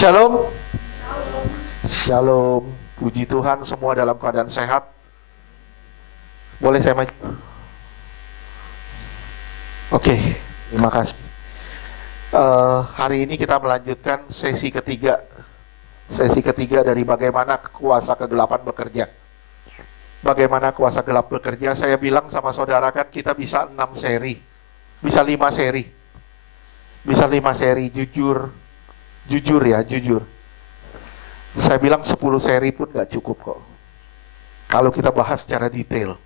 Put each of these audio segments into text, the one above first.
Shalom. Shalom. Puji Tuhan semua dalam keadaan sehat. Boleh saya maju? Oke, terima kasih. Hari ini kita melanjutkan sesi ketiga. Sesi ketiga dari bagaimana kuasa kegelapan bekerja. Bagaimana kuasa gelap bekerja. Saya bilang sama saudara kan kita bisa 6 seri. Bisa 5 seri. Bisa 5 seri, jujur ya, jujur. Saya bilang 10 seri pun gak cukup kok. Kalau kita bahas secara detail.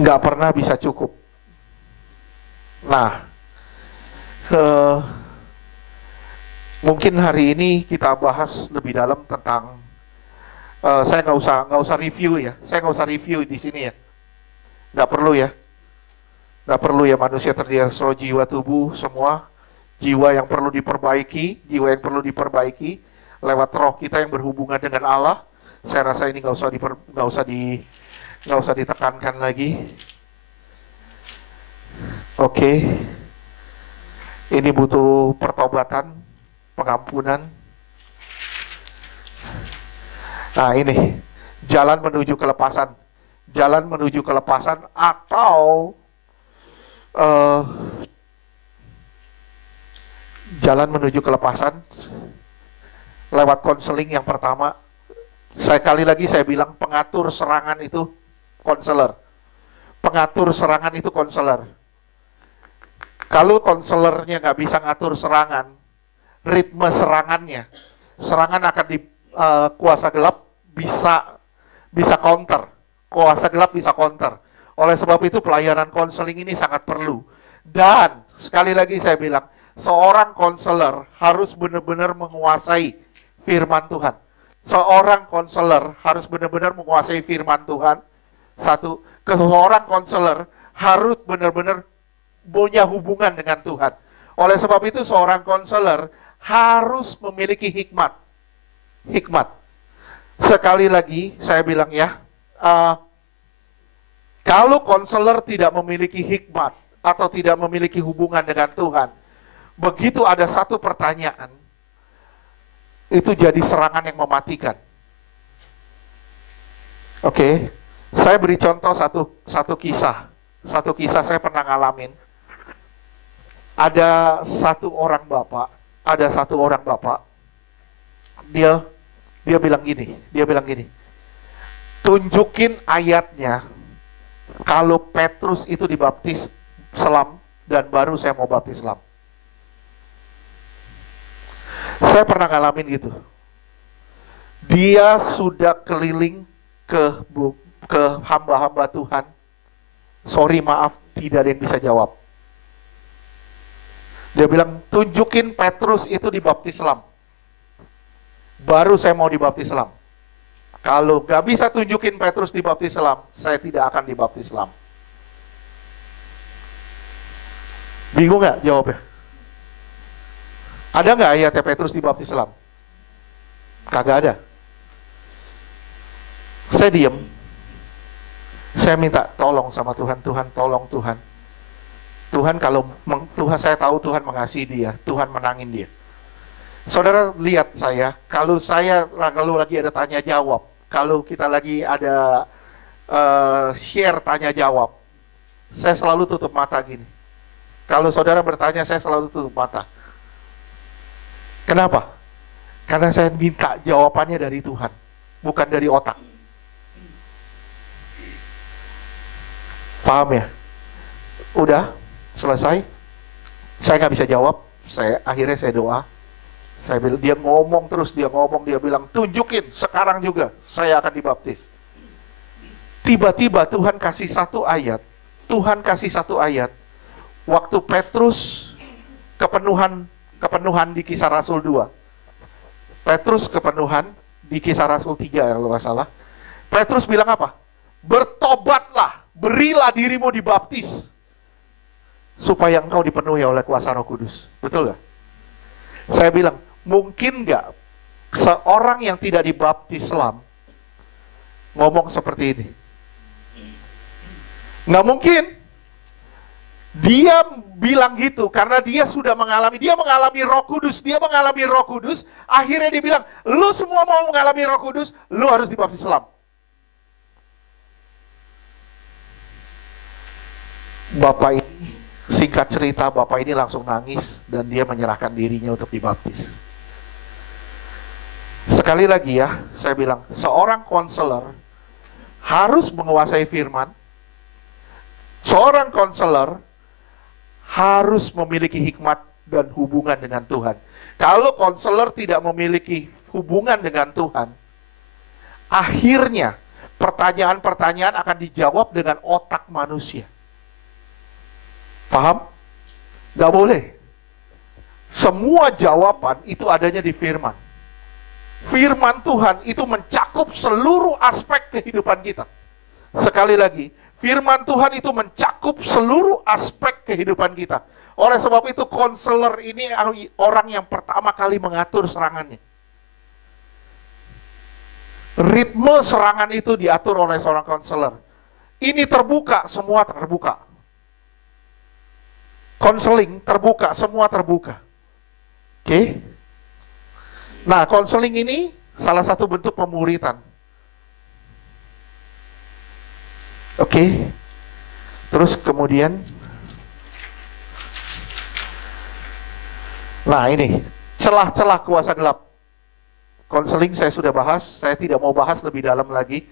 Gak pernah bisa cukup. Nah, mungkin hari ini kita bahas lebih dalam tentang, saya nggak usah review ya. Saya nggak usah review di sini ya. Nggak perlu ya. Nggak perlu ya, manusia terdiri dari roh, jiwa, tubuh, semua. Jiwa yang perlu diperbaiki, lewat roh kita yang berhubungan dengan Allah. Saya rasa ini nggak usah ditekankan lagi. Oke. Ini butuh pertobatan, pengampunan. Nah ini jalan menuju kelepasan, atau jalan menuju kelepasan lewat konseling. Yang pertama, sekali lagi saya bilang, pengatur serangan itu konselor. Pengatur serangan itu konselor. Kalau konselornya nggak bisa ngatur serangan, ritme serangan akan di kuasa gelap bisa counter. Kuasa gelap bisa counter. Oleh sebab itu pelayanan konseling ini sangat perlu. Dan sekali lagi saya bilang, seorang konselor harus benar-benar menguasai firman Tuhan. Seorang konselor harus benar-benar menguasai firman Tuhan. Satu, seorang konselor harus benar-benar punya hubungan dengan Tuhan. Oleh sebab itu seorang konselor harus memiliki hikmat. Sekali lagi saya bilang ya, kalau konselor tidak memiliki hikmat atau tidak memiliki hubungan dengan Tuhan, begitu ada satu pertanyaan, itu jadi serangan yang mematikan. Oke, saya beri contoh satu kisah. Satu kisah saya pernah ngalamin. Ada satu orang bapak, dia bilang gini, tunjukin ayatnya kalau Petrus itu dibaptis selam dan baru saya mau baptis selam. Saya pernah ngalamin gitu. Dia sudah keliling ke hamba-hamba Tuhan. Sorry, maaf, tidak ada yang bisa jawab. Dia bilang, tunjukin Petrus itu dibaptis selam, baru saya mau dibaptis selam. Kalau gak bisa tunjukin Petrus dibaptis selam, saya tidak akan dibaptis selam. Bingung gak jawabnya? Ada nggak ayatnya Petrus dibaptis selam? Kagak ada. Saya diem. Saya minta tolong sama Tuhan. Tuhan, tolong Tuhan. Tuhan, Tuhan, saya tahu Tuhan mengasihi dia. Tuhan menangin dia. Saudara lihat saya. Kalau lagi ada tanya jawab, kalau kita lagi ada share tanya jawab, saya selalu tutup mata gini. Kalau saudara bertanya, saya selalu tutup mata. Kenapa? Karena saya minta jawabannya dari Tuhan, bukan dari otak. Paham ya? Udah, selesai. Saya nggak bisa jawab. Akhirnya saya doa. Dia ngomong terus, dia bilang, tunjukin sekarang juga, saya akan dibaptis. Tiba-tiba Tuhan kasih satu ayat. Waktu Petrus kepenuhan di Kisah Rasul 2. Petrus kepenuhan di Kisah Rasul 3 kalau nggak salah. Petrus bilang apa? Bertobatlah, berilah dirimu dibaptis, supaya engkau dipenuhi oleh kuasa Roh Kudus. Betul nggak? Saya bilang, mungkin nggak seorang yang tidak dibaptis selam ngomong seperti ini? Nggak mungkin. Dia bilang gitu karena dia sudah mengalami, dia mengalami Roh Kudus, akhirnya dia bilang, lu semua mau mengalami Roh Kudus, lu harus dibaptis Islam. Bapak ini, singkat cerita, bapak ini langsung nangis dan dia menyerahkan dirinya untuk dibaptis. Sekali lagi ya, saya bilang, seorang konselor harus menguasai firman. Seorang konselor harus memiliki hikmat dan hubungan dengan Tuhan. Kalau konselor tidak memiliki hubungan dengan Tuhan, akhirnya pertanyaan-pertanyaan akan dijawab dengan otak manusia. Paham? Gak boleh. Semua jawaban itu adanya di firman. Firman Tuhan itu mencakup seluruh aspek kehidupan kita. Sekali lagi, firman Tuhan itu mencakup seluruh aspek kehidupan kita. Oleh sebab itu, konselor ini orang yang pertama kali mengatur serangannya. Ritme serangan itu diatur oleh seorang konselor. Ini terbuka, semua terbuka. Konseling terbuka, semua terbuka. Oke? Nah, konseling ini salah satu bentuk pemuritan. Oke? Terus kemudian, nah ini, celah-celah kuasa gelap. Konseling saya sudah bahas, saya tidak mau bahas lebih dalam lagi.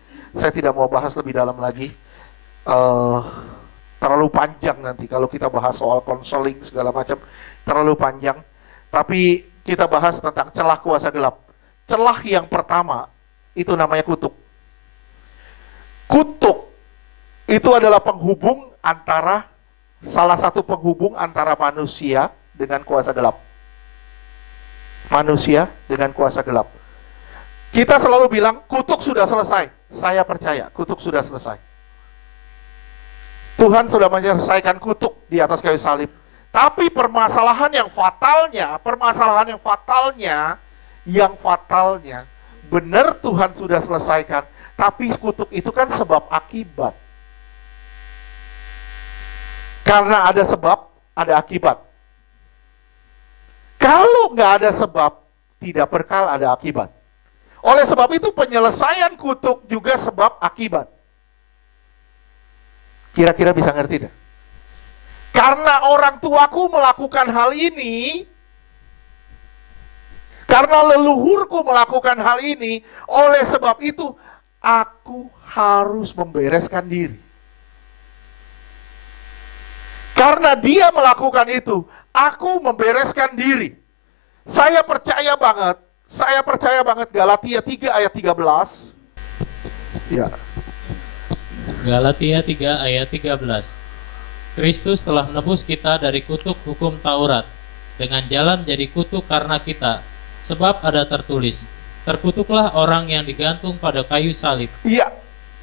Terlalu panjang nanti kalau kita bahas soal konseling segala macam, terlalu panjang. Tapi kita bahas tentang celah kuasa gelap. Celah yang pertama itu namanya kutuk. Kutuk itu adalah salah satu penghubung antara manusia dengan kuasa gelap. Manusia dengan kuasa gelap. Kita selalu bilang kutuk sudah selesai. Saya percaya kutuk sudah selesai. Tuhan sudah menyelesaikan kutuk di atas kayu salib. Tapi permasalahan yang fatalnya, benar Tuhan sudah selesaikan, tapi kutuk itu kan sebab akibat. Karena ada sebab, ada akibat. Kalau nggak ada sebab, tidak berkal ada akibat. Oleh sebab itu penyelesaian kutuk juga sebab akibat. Kira-kira bisa ngerti dah? Karena orang tuaku melakukan hal ini, karena leluhurku melakukan hal ini, oleh sebab itu aku harus membereskan diri. Karena dia melakukan itu, aku membereskan diri. Saya percaya banget Galatia 3 ayat 13. Ya. Galatia 3 ayat 13. Kristus telah menebus kita dari kutuk hukum Taurat dengan jalan jadi kutuk karena kita, sebab ada tertulis, terkutuklah orang yang digantung pada kayu salib. Iya,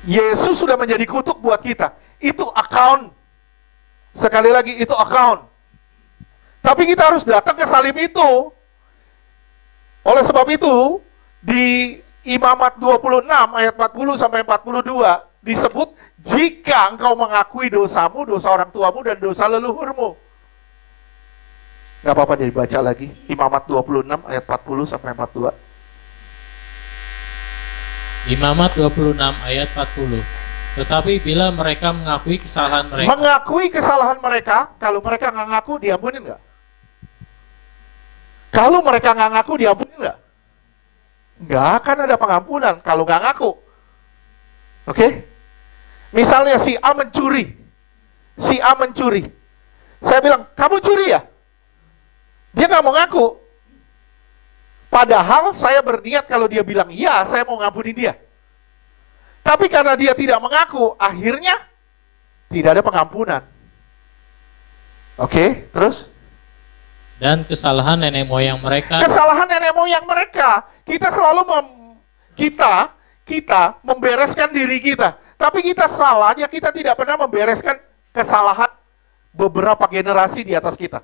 Yesus sudah menjadi kutuk buat kita. Itu account. Sekali lagi, itu account. Tapi kita harus datang ke salib itu. Oleh sebab itu, di Imamat 26 ayat 40 sampai 42 disebut, jika engkau mengakui dosamu, dosa orang tuamu, dan dosa leluhurmu. Gak apa-apa dibaca lagi. Imamat 26 ayat 40 sampai 42. Imamat 26 ayat 40. Tetapi bila mereka mengakui kesalahan mereka, kalau mereka nggak ngaku, diampunin nggak? Kalau mereka nggak ngaku, diampunin nggak? Nggak akan ada pengampunan kalau nggak ngaku. Oke? Misalnya si A mencuri. Saya bilang, kamu curi ya? Dia nggak mau ngaku. Padahal saya berniat kalau dia bilang, ya saya mau ngampuni dia. Tapi karena dia tidak mengaku, akhirnya tidak ada pengampunan. Oke, terus? Dan kesalahan nenek moyang mereka. Kita selalu kita membereskan diri kita. Tapi kita salahnya, kita tidak pernah membereskan kesalahan beberapa generasi di atas kita.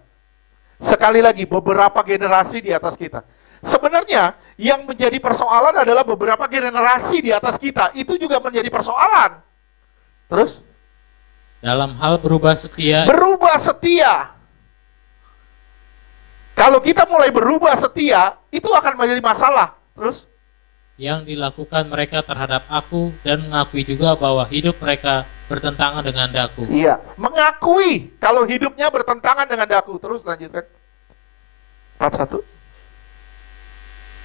Sekali lagi, beberapa generasi di atas kita. Sebenarnya yang menjadi persoalan adalah beberapa generasi di atas kita. Itu juga menjadi persoalan. Terus? Dalam hal berubah setia, Berubah setia. Kalau kita mulai berubah setia, itu akan menjadi masalah. Terus? yang dilakukan mereka terhadap aku dan mengakui juga bahwa hidup mereka bertentangan dengan daku. Iya, mengakui kalau hidupnya bertentangan dengan daku. Terus lanjutkan. 41.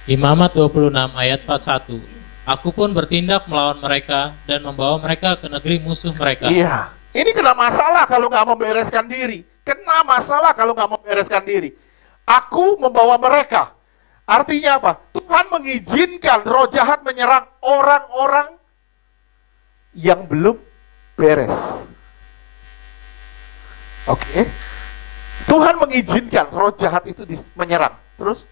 Imamat 26 ayat 41. Aku pun bertindak melawan mereka dan membawa mereka ke negeri musuh mereka. Iya, ini kena masalah kalau nggak membereskan diri. Kena masalah kalau nggak membereskan diri. Aku membawa mereka. Artinya apa? Tuhan mengizinkan roh jahat menyerang orang-orang yang belum beres. Oke. Tuhan mengizinkan roh jahat itu menyerang. Terus?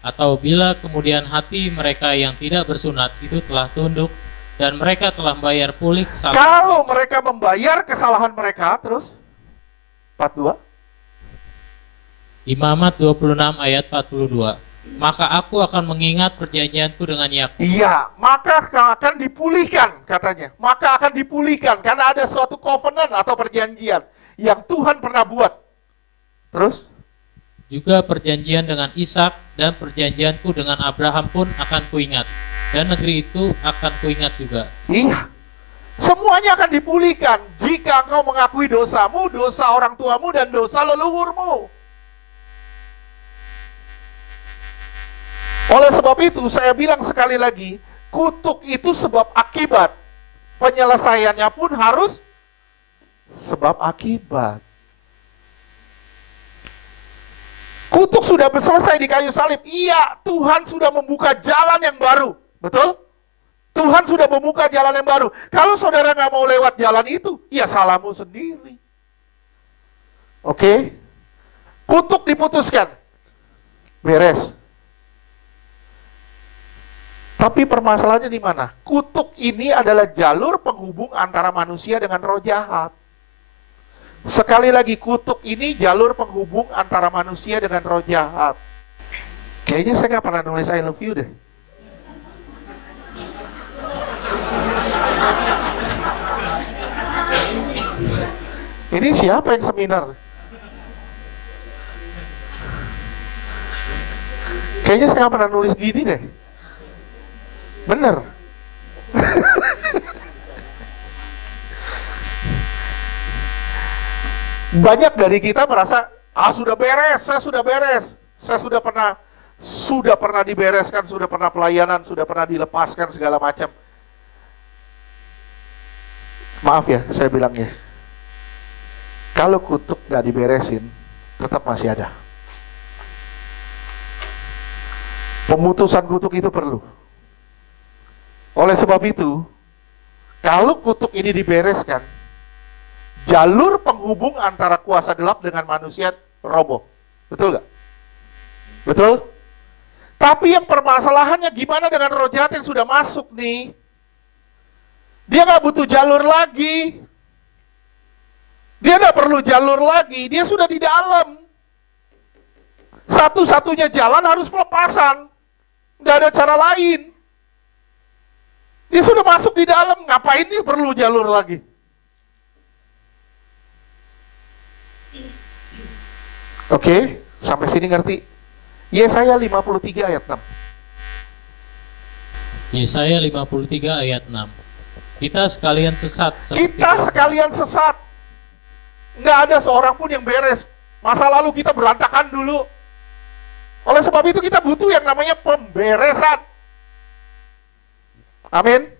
Atau bila kemudian hati mereka yang tidak bersunat itu telah tunduk dan mereka telah membayar pulih kesalahan. Kalau mereka membayar kesalahan mereka, terus? 42. Imamat 26 ayat 42. Maka aku akan mengingat perjanjianku dengan Yakub. Iya, maka akan dipulihkan katanya. Maka akan dipulihkan karena ada suatu covenant atau perjanjian yang Tuhan pernah buat. Terus? Juga perjanjian dengan Ishak dan perjanjianku dengan Abraham pun akan kuingat. Dan negeri itu akan kuingat juga. Iya. Semuanya akan dipulihkan jika engkau mengakui dosamu, dosa orang tuamu, dan dosa leluhurmu. Oleh sebab itu, saya bilang sekali lagi, kutuk itu sebab akibat. Penyelesaiannya pun harus sebab akibat. Kutuk sudah selesai di kayu salib. Iya, Tuhan sudah membuka jalan yang baru. Betul? Tuhan sudah membuka jalan yang baru. Kalau saudara nggak mau lewat jalan itu, ya salahmu sendiri. Oke? Kutuk diputuskan. Beres. Tapi permasalahannya di mana? Kutuk ini adalah jalur penghubung antara manusia dengan roh jahat. Sekali lagi, kutuk ini jalur penghubung antara manusia dengan roh jahat. Kayaknya saya nggak pernah nulis I love you deh. Ini siapa yang seminar? Kayaknya saya nggak pernah nulis gini deh. Bener. Banyak dari kita merasa, sudah beres, saya sudah beres. Saya sudah pernah dibereskan, sudah pernah pelayanan, sudah pernah dilepaskan segala macam. Maaf ya, saya bilangnya. Kalau kutuk nggak diberesin, tetap masih ada. Pemutusan kutuk itu perlu. Oleh sebab itu, kalau kutuk ini dibereskan, jalur penghubung antara kuasa gelap dengan manusia roboh. Betul nggak? Betul? Tapi yang permasalahannya gimana dengan roh jahat yang sudah masuk nih? Dia nggak butuh jalur lagi. Dia nggak perlu jalur lagi. Dia sudah di dalam. Satu-satunya jalan harus pelepasan. Nggak ada cara lain. Dia sudah masuk di dalam, ngapain dia perlu jalur lagi? Oke, sampai sini ngerti? Yesaya 53 ayat 6. Yesaya 53 ayat 6. Kita sekalian sesat. Kita sekalian sesat. Nggak ada seorang pun yang beres. Masa lalu kita berantakan dulu. Oleh sebab itu kita butuh yang namanya pemberesan. Amin.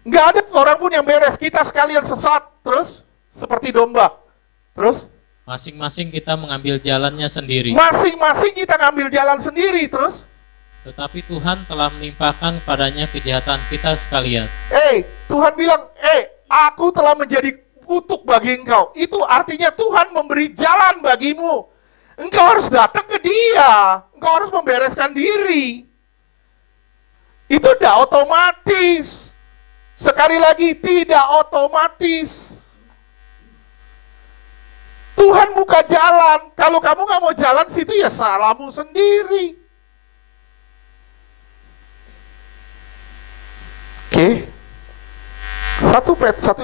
Nggak ada seorang pun yang beres. Kita sekalian sesat. Terus, seperti domba. Terus? Masing-masing kita mengambil jalannya sendiri. Masing-masing kita ngambil jalan sendiri. Terus? Tetapi Tuhan telah menimpakan padanya kejahatan kita sekalian. Tuhan bilang, aku telah menjadi kutuk bagi engkau. Itu artinya Tuhan memberi jalan bagimu. Engkau harus datang ke Dia. Engkau harus membereskan diri. Itu tidak otomatis. Sekali lagi, tidak otomatis. Tuhan buka jalan. Kalau kamu nggak mau jalan situ, ya salahmu sendiri. Oke. 1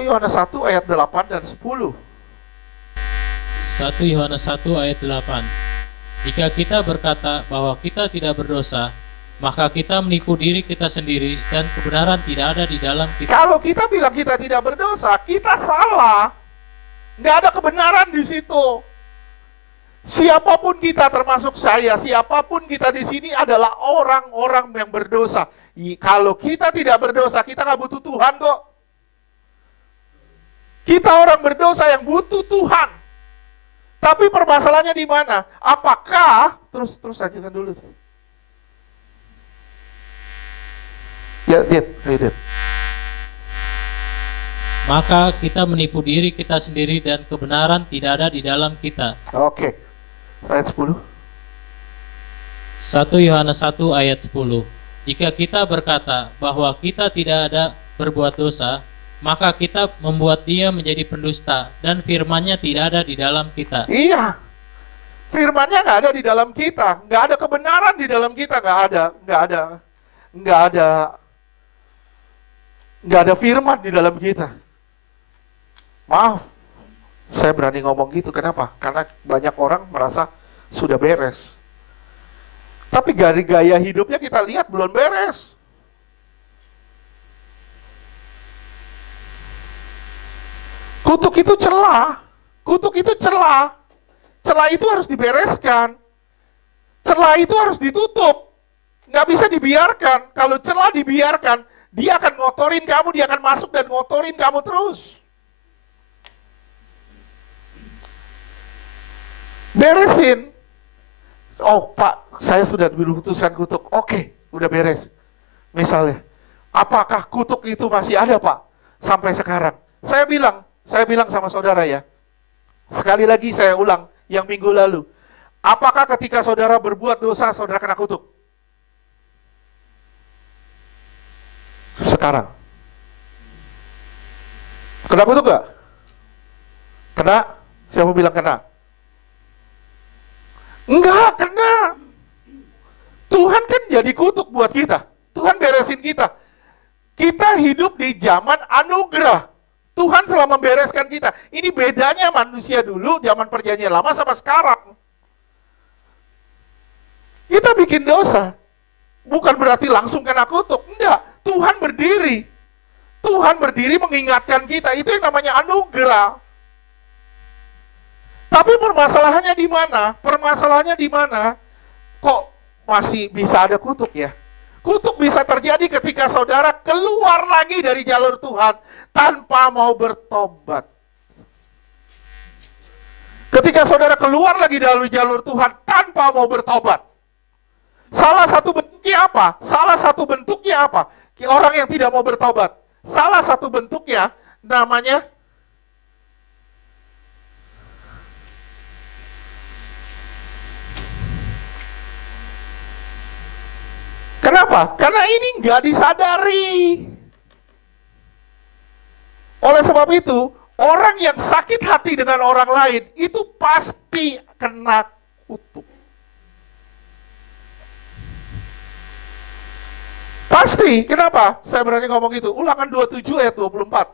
Yohanes 1 ayat 8 dan 10. 1 Yohanes 1 ayat 8. Jika kita berkata bahwa kita tidak berdosa, maka kita menipu diri kita sendiri dan kebenaran tidak ada di dalam kita. Kalau kita bilang kita tidak berdosa, kita salah. Nggak ada kebenaran di situ. Siapapun kita, termasuk saya, siapapun kita di sini adalah orang-orang yang berdosa. Kalau kita tidak berdosa, kita nggak butuh Tuhan kok. Kita orang berdosa yang butuh Tuhan. Tapi permasalahannya di mana? Apakah terus lanjutkan dulu. Ya, Dit. Maka kita menipu diri kita sendiri dan kebenaran tidak ada di dalam kita. Oke. Ayat 10. 1 Yohanes 1 ayat 10. Jika kita berkata bahwa kita tidak ada berbuat dosa, maka kita membuat dia menjadi pendusta dan firman-Nya tidak ada di dalam kita. Iya. Firman-Nya nggak ada di dalam kita, nggak ada kebenaran di dalam kita, nggak ada firman di dalam kita. Maaf, saya berani ngomong gitu. Kenapa? Karena banyak orang merasa sudah beres. Tapi dari gaya hidupnya kita lihat belum beres. Kutuk itu celah. Kutuk itu celah. Celah itu harus dibereskan. Celah itu harus ditutup. Nggak bisa dibiarkan. Kalau celah dibiarkan, dia akan ngotorin kamu, dia akan masuk dan ngotorin kamu terus. Beresin. Oh Pak, saya sudah diputuskan kutuk. Oke, udah beres. Misalnya, apakah kutuk itu masih ada Pak? Sampai sekarang. Saya bilang sama saudara ya. Sekali lagi saya ulang yang minggu lalu. Apakah ketika saudara berbuat dosa, saudara kena kutuk? Sekarang. Kena kutuk gak? Kena? Siapa bilang kena? Enggak, kena. Tuhan kan jadi kutuk buat kita. Tuhan beresin kita. Kita hidup di zaman anugerah. Tuhan telah membereskan kita. Ini bedanya manusia dulu, zaman perjanjian lama sama sekarang. Kita bikin dosa. Bukan berarti langsung kena kutuk. Enggak, Tuhan berdiri. Tuhan berdiri mengingatkan kita. Itu yang namanya anugerah. Tapi permasalahannya di mana? Permasalahannya di mana? Kok masih bisa ada kutuk ya? Kutuk bisa terjadi ketika saudara keluar lagi dari jalur Tuhan tanpa mau bertobat. Ketika saudara keluar lagi dari jalur Tuhan tanpa mau bertobat. Salah satu bentuknya apa? Salah satu bentuknya apa? Orang yang tidak mau bertobat. Salah satu bentuknya namanya kenapa? Karena ini nggak disadari. Oleh sebab itu, orang yang sakit hati dengan orang lain itu pasti kena kutuk. Pasti. Kenapa? Saya berani ngomong gitu. Ulangan 27 ayat 24.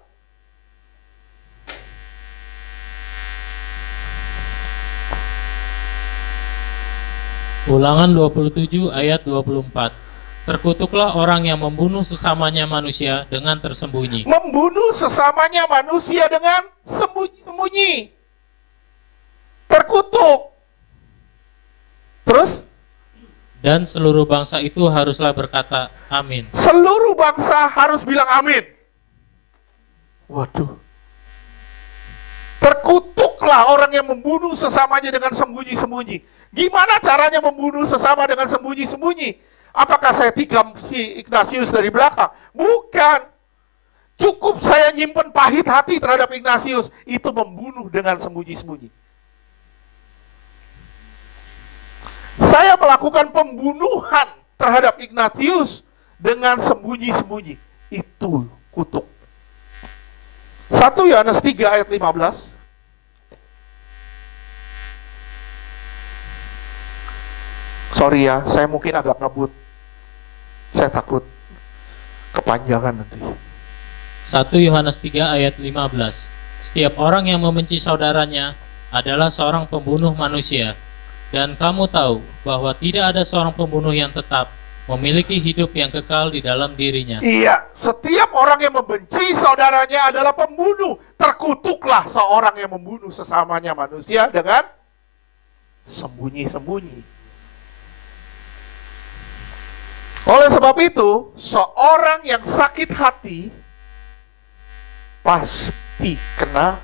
Ulangan 27 ayat 24. Terkutuklah orang yang membunuh sesamanya manusia dengan tersembunyi. Membunuh sesamanya manusia dengan sembunyi-sembunyi. Terkutuk. Terus? Dan seluruh bangsa itu haruslah berkata, amin. Seluruh bangsa harus bilang amin. Waduh. Terkutuklah orang yang membunuh sesamanya dengan sembunyi-sembunyi. Gimana caranya membunuh sesama dengan sembunyi-sembunyi? Apakah saya tikam si Ignatius dari belakang? Bukan. Cukup saya nyimpen pahit hati terhadap Ignatius. Itu membunuh dengan sembunyi-sembunyi. Saya melakukan pembunuhan terhadap Ignatius dengan sembunyi-sembunyi. Itu kutuk. 1 Yohanes 3 ayat 15. Sorry ya, saya mungkin agak ngebut. Saya takut kepanjangan nanti. 1 Yohanes 3 ayat 15. Setiap orang yang membenci saudaranya adalah seorang pembunuh manusia. Dan kamu tahu bahwa tidak ada seorang pembunuh yang tetap memiliki hidup yang kekal di dalam dirinya. Iya, setiap orang yang membenci saudaranya adalah pembunuh. Terkutuklah seorang yang membunuh sesamanya manusia dengan sembunyi-sembunyi. Oleh sebab itu, seorang yang sakit hati pasti kena,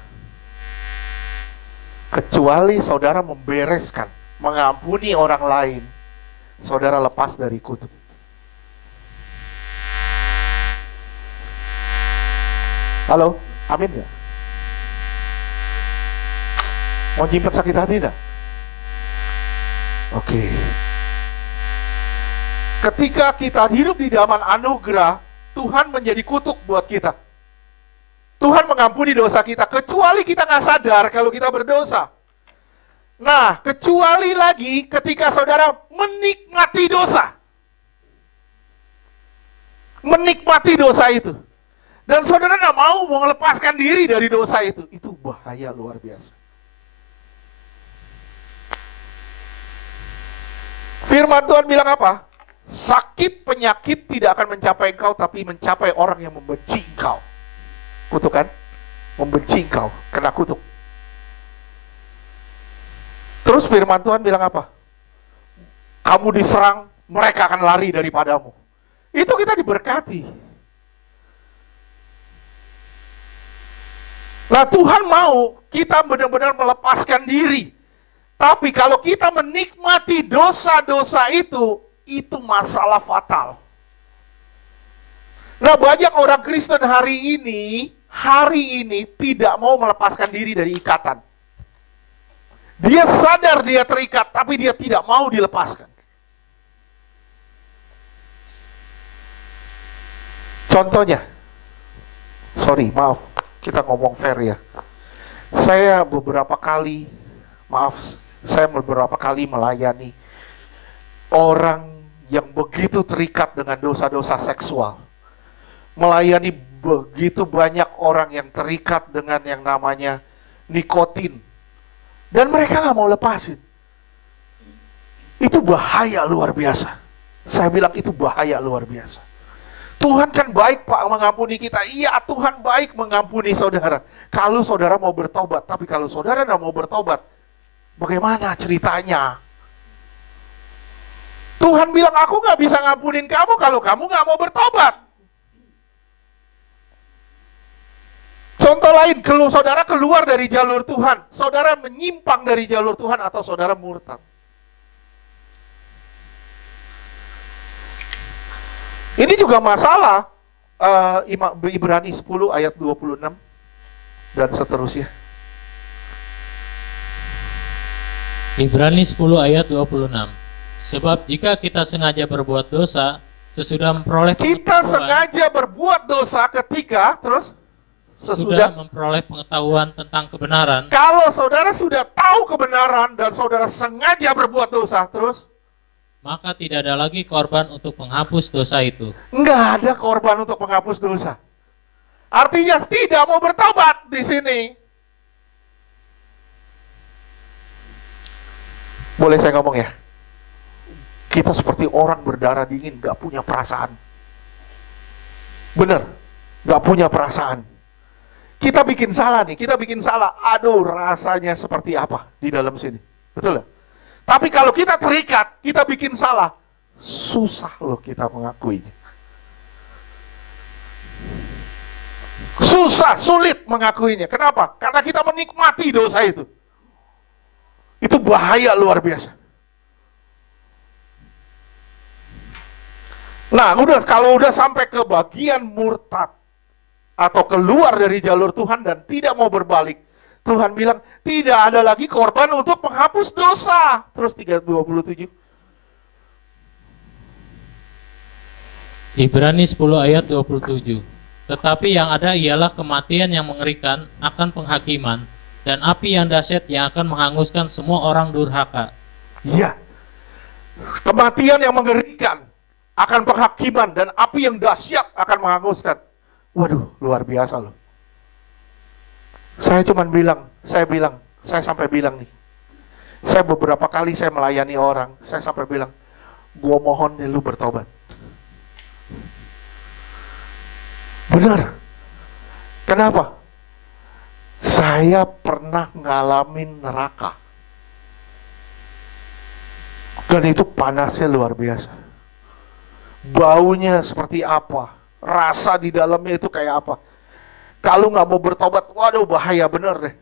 kecuali saudara membereskan, mengampuni orang lain, saudara lepas dari kutuk. Halo, amin gak? Mau nyimpen sakit hati gak? Oke. Ketika kita hidup di zaman anugerah, Tuhan menjadi kutuk buat kita. Tuhan mengampuni dosa kita, kecuali kita nggak sadar kalau kita berdosa. Nah, kecuali lagi ketika saudara menikmati dosa. Menikmati dosa itu. Dan saudara nggak mau melepaskan diri dari dosa itu. Itu bahaya luar biasa. Firman Tuhan bilang apa? Sakit penyakit tidak akan mencapai engkau, tapi mencapai orang yang membenci engkau. Kutukan, membenci engkau, kena kutuk. Terus firman Tuhan bilang apa? Kamu diserang, mereka akan lari daripadamu. Itu kita diberkati. Nah, Tuhan mau kita benar-benar melepaskan diri. Tapi kalau kita menikmati dosa-dosa itu masalah fatal. Nah, banyak orang Kristen hari ini tidak mau melepaskan diri dari ikatan. Dia sadar dia terikat, tapi dia tidak mau dilepaskan. Contohnya, maaf, kita ngomong fair ya. Saya beberapa kali melayani orang yang begitu terikat dengan dosa-dosa seksual. Melayani begitu banyak orang yang terikat dengan yang namanya nikotin. Dan mereka nggak mau lepasin. Itu bahaya luar biasa. Saya bilang itu bahaya luar biasa. Tuhan kan baik Pak mengampuni kita. Iya, Tuhan baik mengampuni saudara. Kalau saudara mau bertobat. Tapi kalau saudara nggak mau bertobat, bagaimana ceritanya? Tuhan bilang, aku nggak bisa ngampunin kamu kalau kamu nggak mau bertobat. Contoh lain, kalau saudara keluar dari jalur Tuhan, saudara menyimpang dari jalur Tuhan, atau saudara murtad. Ini juga masalah Ibrani 10 ayat 26 dan seterusnya. Ibrani 10 ayat 26. Sebab jika kita sengaja berbuat dosa, sesudah memperoleh kita sengaja berbuat dosa ketika sesudah memperoleh pengetahuan tentang kebenaran. Kalau saudara sudah tahu kebenaran dan saudara sengaja berbuat dosa, maka tidak ada lagi korban untuk menghapus dosa itu. Enggak ada korban untuk menghapus dosa. Artinya tidak mau bertobat di sini. Boleh saya ngomong ya? Kita seperti orang berdarah dingin, gak punya perasaan. Bener, gak punya perasaan. Kita bikin salah nih, aduh rasanya seperti apa di dalam sini. Betul ya? Tapi kalau kita terikat, kita bikin salah, susah loh kita mengakuinya. Sulit mengakuinya. Kenapa? Karena kita menikmati dosa itu. Itu bahaya luar biasa. Nah, kalau udah sampai ke bagian murtad atau keluar dari jalur Tuhan dan tidak mau berbalik, Tuhan bilang tidak ada lagi korban untuk menghapus dosa. Terus 3:27. Ibrani 10 ayat 27. Tetapi yang ada ialah kematian yang mengerikan akan penghakiman, dan api yang dahsyat yang akan menghanguskan semua orang durhaka. Iya, kematian yang mengerikan akan penghakiman, dan api yang dahsyat akan menghanguskan. Waduh, luar biasa loh. Saya sampai bilang nih, saya beberapa kali saya melayani orang, saya sampai bilang, gua mohon deh lu bertobat. Benar. Kenapa? Saya pernah ngalamin neraka. Dan itu panasnya luar biasa. Baunya seperti apa? Rasa di dalamnya itu kayak apa? Kalau nggak mau bertobat, waduh bahaya bener deh.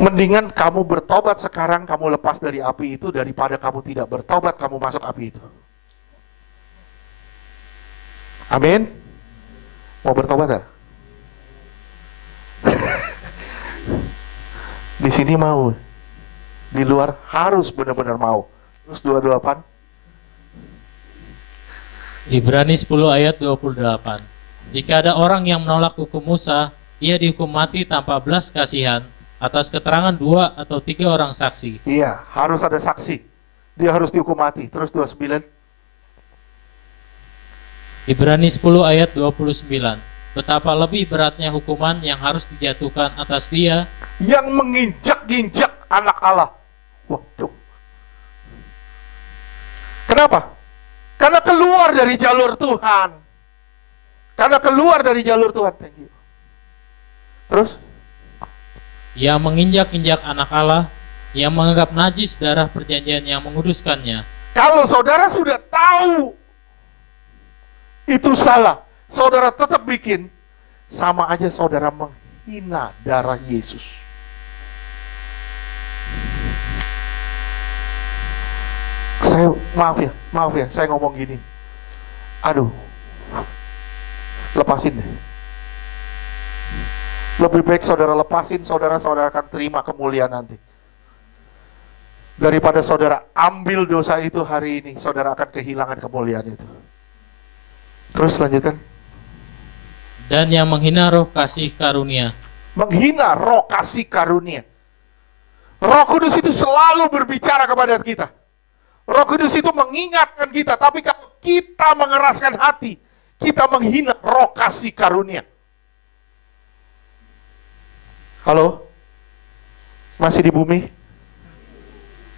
Mendingan kamu bertobat sekarang, kamu lepas dari api itu, daripada kamu tidak bertobat, kamu masuk api itu. Amin. Mau bertobat ya? Di sini mau, di luar harus benar-benar mau. Terus 228. Ibrani 10 ayat 28. Jika ada orang yang menolak hukum Musa, ia dihukum mati tanpa belas kasihan atas keterangan 2 atau 3 orang saksi. Iya, harus ada saksi. Dia harus dihukum mati. Terus 29. Ibrani 10 ayat 29. Betapa lebih beratnya hukuman yang harus dijatuhkan atas dia yang menginjak-injak anak Allah. Waduh. Kenapa? Karena keluar dari jalur Tuhan. Karena keluar dari jalur Tuhan. Thank you. Terus? yang menginjak-injak anak Allah, yang menganggap najis darah perjanjian yang menguduskannya. Kalau saudara sudah tahu itu salah, saudara tetap bikin, sama aja saudara menghina darah Yesus. Maaf ya, saya ngomong gini. Aduh, lepasin deh. Lebih baik saudara lepasin, saudara akan terima kemuliaan nanti. Daripada saudara ambil dosa itu hari ini, saudara akan kehilangan kemuliaan itu. Terus lanjutkan. Dan yang menghina roh kasih karunia. Menghina roh kasih karunia. Roh Kudus itu selalu berbicara kepada kita. Roh Kudus itu mengingatkan kita, tapi kalau kita mengeraskan hati, kita menghina roh kasih karunia. Halo? Masih di bumi?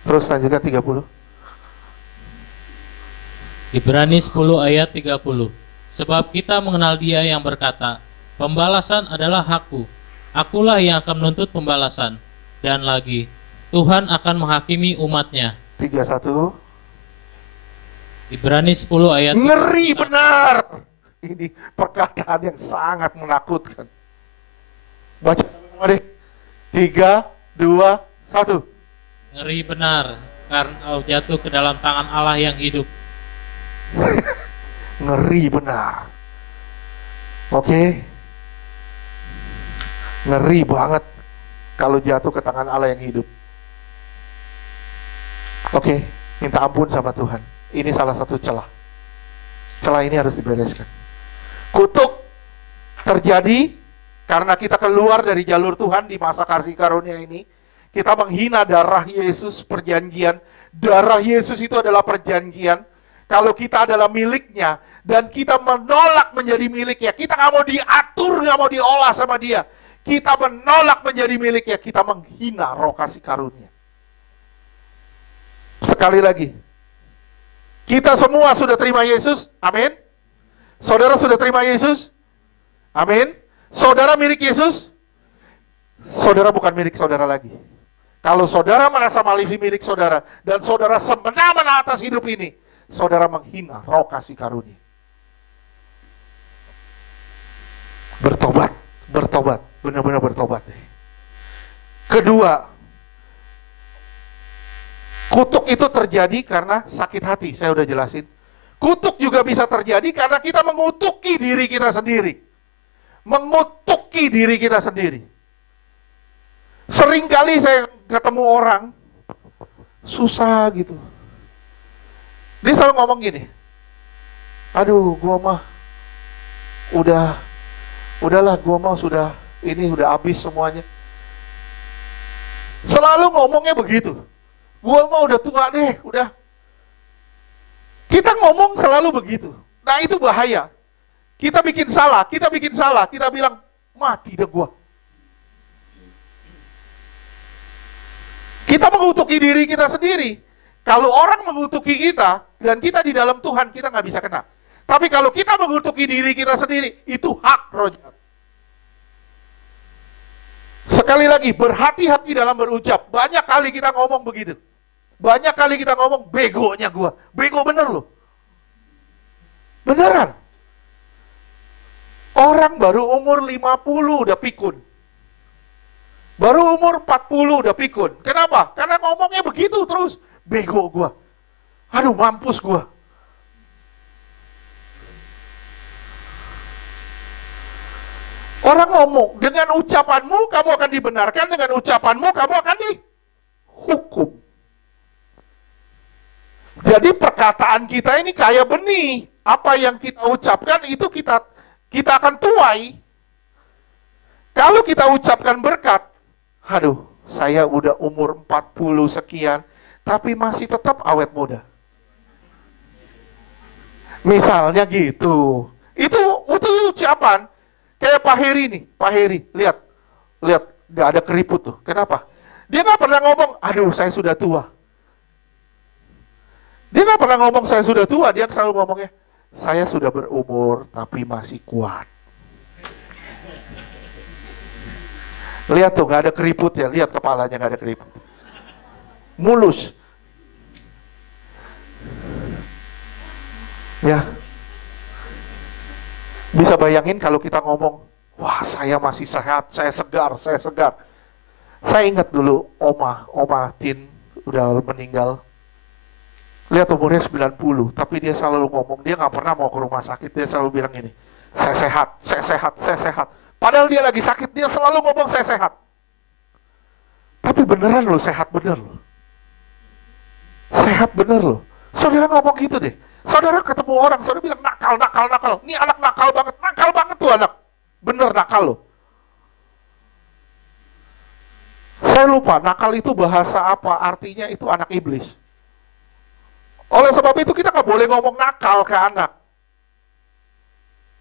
Terus lanjutkan 30. Ibrani 10 ayat 30. Sebab kita mengenal Dia yang berkata, pembalasan adalah hakku, akulah yang akan menuntut pembalasan. Dan lagi, Tuhan akan menghakimi umatnya. 31. Ibrani 10 ayat 30. Ngeri benar. Ini perkataan yang sangat menakutkan. Baca deh. 3, 2, 1. Ngeri benar, karena kau jatuh ke dalam tangan Allah yang hidup. Ngeri benar. Oke. Ngeri banget kalau jatuh ke tangan Allah yang hidup. Oke, minta ampun sama Tuhan. Ini salah satu celah. Celah ini harus dibereskan. Kutuk terjadi karena kita keluar dari jalur Tuhan di masa kasih karunia ini. Kita menghina darah Yesus, perjanjian. Darah Yesus itu adalah perjanjian. Kalau kita adalah miliknya dan kita menolak menjadi miliknya, kita nggak mau diatur, nggak mau diolah sama dia. Kita menolak menjadi miliknya, kita menghina roh kasih karunia. Sekali lagi, kita semua sudah terima Yesus, amin. Saudara sudah terima Yesus, amin. Saudara milik Yesus, saudara bukan milik saudara lagi. Kalau saudara merasa milik saudara, dan saudara semena-mena atas hidup ini, saudara menghina roh kasih karunia. Bertobat, bertobat, benar-benar bertobat deh. Kedua, kutuk itu terjadi karena sakit hati, saya udah jelasin. Kutuk juga bisa terjadi karena kita mengutuki diri kita sendiri. Mengutuki diri kita sendiri. Seringkali saya ketemu orang susah gitu. Dia selalu ngomong gini, aduh gua mah udahlah gua mah sudah habis semuanya. Selalu ngomongnya begitu. Gua mah udah tua deh, udah. Kita ngomong selalu begitu. Nah itu bahaya. Kita bikin salah, kita bilang, mati deh gua. Kita mengutuki diri kita sendiri. Kalau orang mengutuki kita, dan kita di dalam Tuhan, kita nggak bisa kena. Tapi kalau kita mengutuki diri kita sendiri, itu hak roh jahat. Sekali lagi, berhati-hati dalam berucap. Banyak kali kita ngomong begitu. Banyak kali kita ngomong, begonya gua. Bego bener loh. Beneran. Orang baru umur 50 udah pikun. Baru umur 40 udah pikun. Kenapa? Karena ngomongnya begitu terus. Bego gua. Aduh, mampus gua. Orang ngomong, dengan ucapanmu kamu akan dibenarkan, dengan ucapanmu kamu akan dihukum. Jadi perkataan kita ini kayak benih. Apa yang kita ucapkan itu kita akan tuai. Kalau kita ucapkan berkat, aduh, saya udah umur 40 sekian, tapi masih tetap awet muda. Misalnya gitu. Itu ucapan. Kayak Pak Heri nih, Pak Heri, lihat, gak ada keriput tuh. Kenapa? Dia gak pernah ngomong, aduh saya sudah tua. Dia gak pernah ngomong saya sudah tua, dia selalu ngomongnya, saya sudah berumur tapi masih kuat. Lihat tuh, gak ada keriput ya, lihat kepalanya gak ada keriput. Mulus. Ya. Bisa bayangin kalau kita ngomong, wah saya masih sehat, saya segar. Saya ingat dulu Oma Tin udah meninggal. Lihat umurnya 90, tapi dia selalu ngomong, dia gak pernah mau ke rumah sakit, dia selalu bilang gini, saya sehat. Padahal dia lagi sakit, dia selalu ngomong saya sehat. Tapi beneran loh, sehat bener loh. Sehat bener loh. Saudara ngomong gitu deh. Saudara ketemu orang, saudara bilang nakal. Ini anak nakal banget tuh anak. Bener nakal loh. Saya lupa, nakal itu bahasa apa, artinya itu anak iblis. Oleh sebab itu kita nggak boleh ngomong nakal ke anak.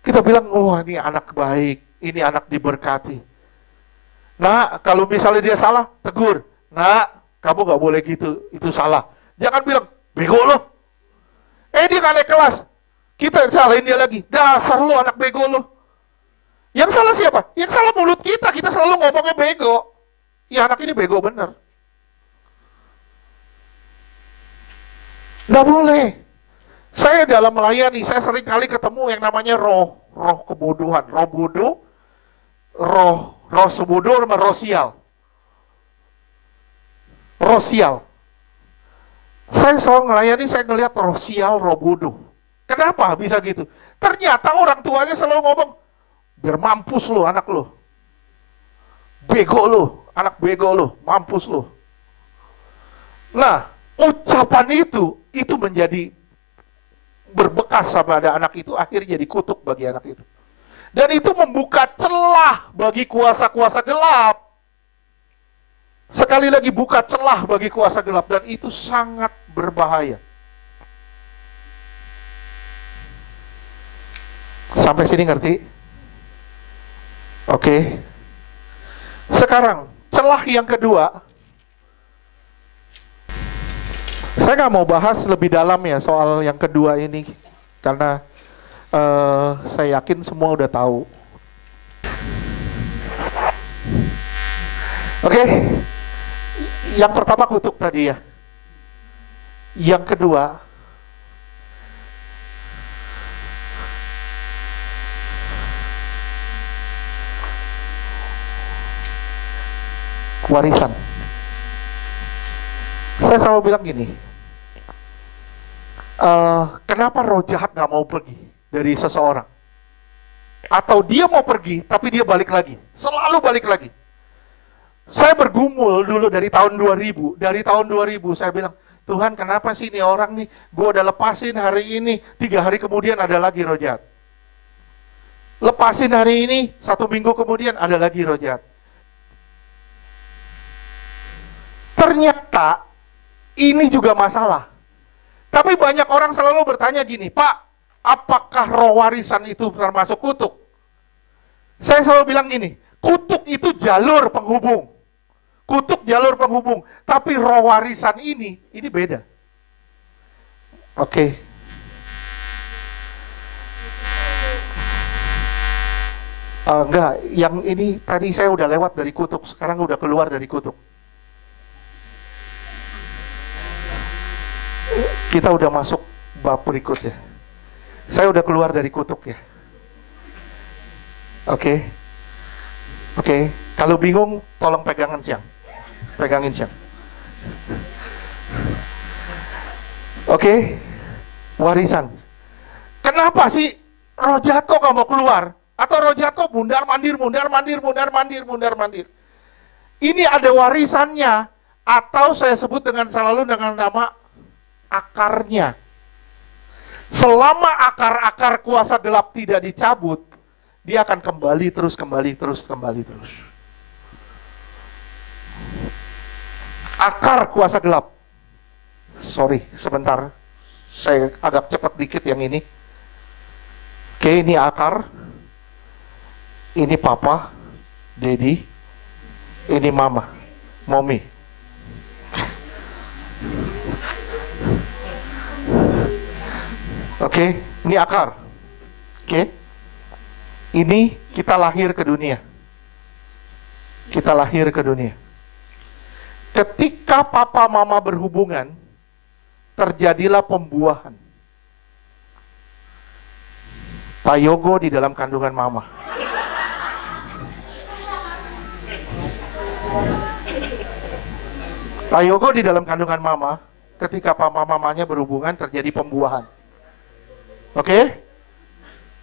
Kita bilang, oh ini anak baik, ini anak diberkati. Nah, kalau misalnya dia salah, tegur. Nah, kamu nggak boleh gitu, itu salah. Jangan bilang, bego loh. Dia nggak naik kelas. Kita salahin dia lagi. Dasar lo anak bego lo. Yang salah siapa? Yang salah mulut kita. Kita selalu ngomongnya bego. Ya anak ini bego bener. Nggak boleh. Saya dalam melayani, saya sering kali ketemu yang namanya roh kebodohan. Roh bodoh, roh sebodoh sama roh sial. Roh sial. Saya selalu melayani, saya ngelihat roh sial, roh bodoh. Kenapa bisa gitu? Ternyata orang tuanya selalu ngomong, biar mampus lo anak lo. Bego lo, anak bego lo, mampus lo. Nah, ucapan itu menjadi berbekas pada anak itu, akhirnya jadi kutuk bagi anak itu. Dan itu membuka celah bagi kuasa-kuasa gelap. Sekali lagi buka celah bagi kuasa gelap, dan itu sangat berbahaya. Sampai sini ngerti? Oke. Sekarang celah yang kedua. Saya nggak mau bahas lebih dalam ya soal yang kedua ini, karena saya yakin semua udah tahu. Oke. Yang pertama kutuk tadi ya. Yang kedua, warisan. Saya selalu bilang gini, kenapa roh jahat gak mau pergi dari seseorang? Atau dia mau pergi, tapi dia balik lagi, selalu balik lagi. Saya bergumul dulu dari tahun 2000. Dari tahun 2000 saya bilang, Tuhan kenapa sih ini orang nih, gue udah lepasin hari ini, 3 hari kemudian ada lagi roh jahat. Lepasin hari ini, 1 minggu kemudian ada lagi roh jahat. Ternyata ini juga masalah. Tapi banyak orang selalu bertanya gini, Pak, apakah roh warisan itu termasuk kutuk? Saya selalu bilang gini, kutuk itu jalur penghubung. Kutuk jalur penghubung. Tapi roh warisan ini beda. Oke. Enggak, yang ini tadi saya udah lewat dari kutuk, sekarang udah keluar dari kutuk. Kita udah masuk bab berikutnya. Saya udah keluar dari kutuk ya. Oke. Kalau bingung, tolong pegangin siang. Oke. Warisan. Kenapa sih roh jahat kok gak mau keluar? Atau roh jahat kok mundar mandir. Ini ada warisannya, atau saya sebut dengan selalu dengan nama akarnya. Selama akar-akar kuasa gelap tidak dicabut, dia akan kembali terus. Akar kuasa gelap. Sorry, sebentar. Saya agak cepat dikit yang ini. Oke, ini akar. Ini papa, daddy. Ini mama, mommy. Oke, ini akar. Oke. Ini kita lahir ke dunia. Ketika papa mama berhubungan, terjadilah pembuahan. Pak Yogo di dalam kandungan mama. Pak Yogo di dalam kandungan mama, ketika papa mamanya berhubungan terjadi pembuahan. Oke?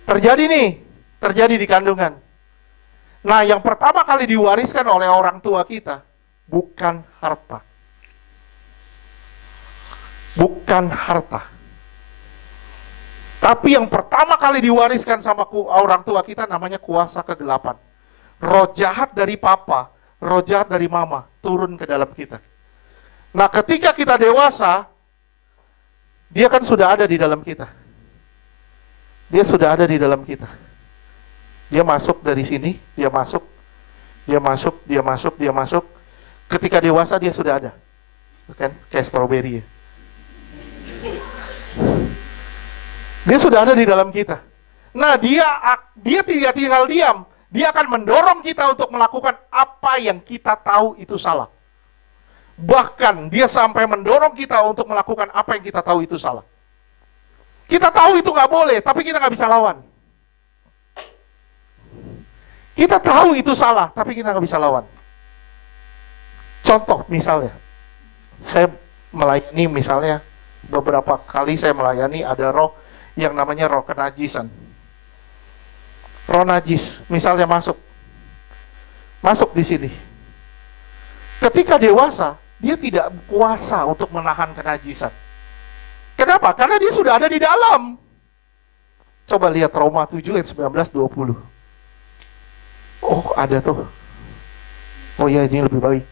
Terjadi di kandungan. Nah, yang pertama kali diwariskan oleh orang tua kita bukan harta. Tapi yang pertama kali diwariskan sama orang tua kita namanya kuasa kegelapan. Roh jahat dari papa, roh jahat dari mama turun ke dalam kita. Nah, ketika kita dewasa, dia kan sudah ada di dalam kita. Dia masuk dari sini, dia masuk. Ketika dewasa dia sudah ada. Kan kayak stroberi ya. Dia sudah ada di dalam kita. Nah, dia tidak tinggal diam. Dia akan mendorong kita untuk melakukan apa yang kita tahu itu salah. Bahkan dia sampai mendorong kita untuk melakukan apa yang kita tahu itu salah. Kita tahu itu nggak boleh, tapi kita nggak bisa lawan. Kita tahu itu salah, tapi kita nggak bisa lawan. Contoh misalnya, saya melayani misalnya, beberapa kali saya melayani ada roh yang namanya roh kenajisan. Roh najis, misalnya masuk di sini. Ketika dewasa, dia tidak kuasa untuk menahan kenajisan. Kenapa? Karena dia sudah ada di dalam. Coba lihat Roma 7 ayat 19-20. Oh, ada tuh. Oh ya, ini lebih baik.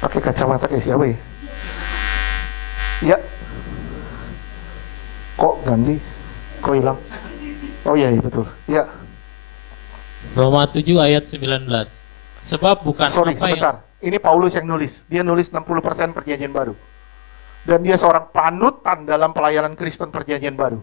Pakai kacamata kayak siapa ya? Ya. Kok ganti? Kok hilang? Oh iya, betul. Ya. Roma 7 ayat 19. Sebab bukan sebentar. Ini Paulus yang nulis. Dia nulis 60% perjanjian baru. Dan dia seorang panutan dalam pelayanan Kristen perjanjian baru.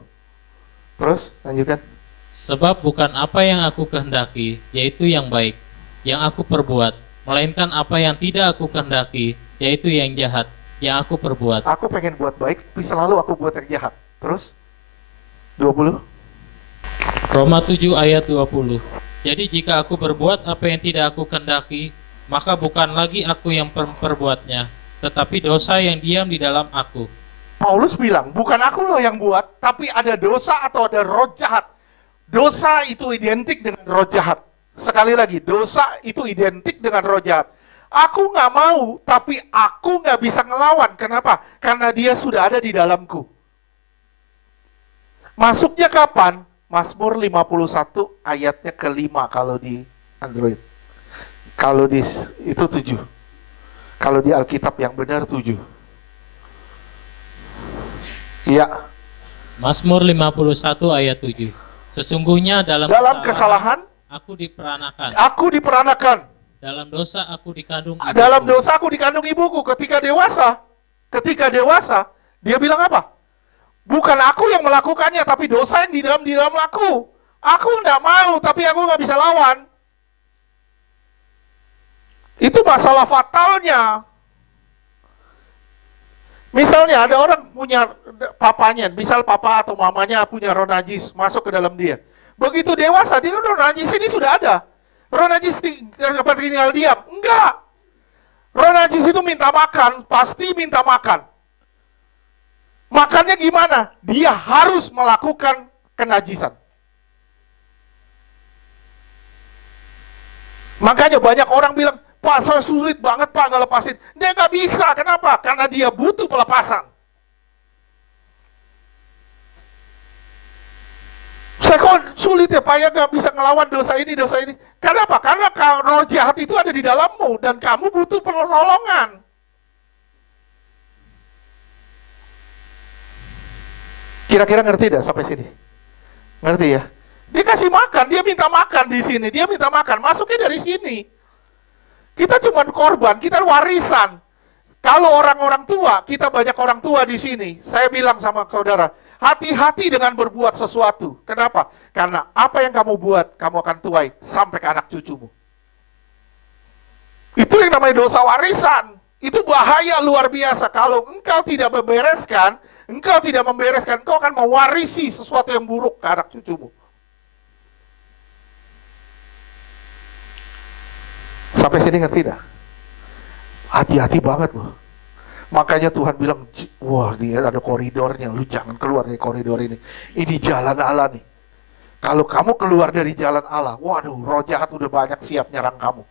Terus, lanjutkan. Sebab bukan apa yang aku kehendaki, yaitu yang baik, yang aku perbuat, melainkan apa yang tidak aku kehendaki, yaitu yang jahat, yang aku perbuat. Aku pengen buat baik, tapi selalu aku buat yang jahat. Terus, 20. Roma 7 ayat 20. Jadi jika aku berbuat apa yang tidak aku kehendaki, maka bukan lagi aku yang memperbuatnya, tetapi dosa yang diam di dalam aku. Paulus bilang, bukan aku loh yang buat, tapi ada dosa atau ada roh jahat. Dosa itu identik dengan roh jahat. Sekali lagi, dosa itu identik dengan roh jahat. Aku nggak mau, tapi aku nggak bisa ngelawan. Kenapa? Karena dia sudah ada di dalamku. Masuknya kapan? Mazmur 51 ayatnya ke-5 kalau di Android. Kalau di itu 7. Kalau di Alkitab yang benar 7. Iya. Mazmur 51 ayat 7. Sesungguhnya dalam kesalahan aku diperanakan. Aku diperanakan. Dalam dosa aku dikandung ibuku. Dalam dosa aku dikandung ibuku. Ketika dewasa, dia bilang apa? Bukan aku yang melakukannya, tapi dosa yang di dalam aku. Aku nggak mau, tapi aku nggak bisa lawan. Itu masalah fatalnya. Misalnya ada orang punya papanya, misal papa atau mamanya punya roh najis masuk ke dalam dia. Begitu dewasa, dia roh najis ini sudah ada. Roh najis tinggal diam. Enggak. Roh najis itu minta makan, pasti minta makan. Makannya gimana? Dia harus melakukan kenajisan. Makanya banyak orang bilang, Pak, saya sulit banget Pak ngelepasin. Dia nggak bisa, kenapa? Karena dia butuh pelepasan. Saya kok sulit ya Pak ya nggak bisa ngelawan dosa ini. Kenapa? Karena roh jahat itu ada di dalammu dan kamu butuh pertolongan. Kira-kira ngerti dah sampai sini? Ngerti ya? Dia kasih makan, dia minta makan di sini, dia minta makan, masuknya dari sini. Kita cuma korban, kita warisan. Kalau orang-orang tua, kita banyak orang tua di sini. Saya bilang sama saudara, hati-hati dengan berbuat sesuatu. Kenapa? Karena apa yang kamu buat, kamu akan tuai sampai ke anak cucumu. Itu yang namanya dosa warisan. Itu bahaya luar biasa. Kalau engkau tidak membereskan, engkau akan mewarisi sesuatu yang buruk ke anak cucumu. Sampai sini ngerti dah? Hati-hati banget loh. Makanya Tuhan bilang, wah ini ada koridornya, lu jangan keluar dari koridor ini. Ini jalan Allah nih. Kalau kamu keluar dari jalan Allah, waduh, roh jahat udah banyak siap nyerang kamu.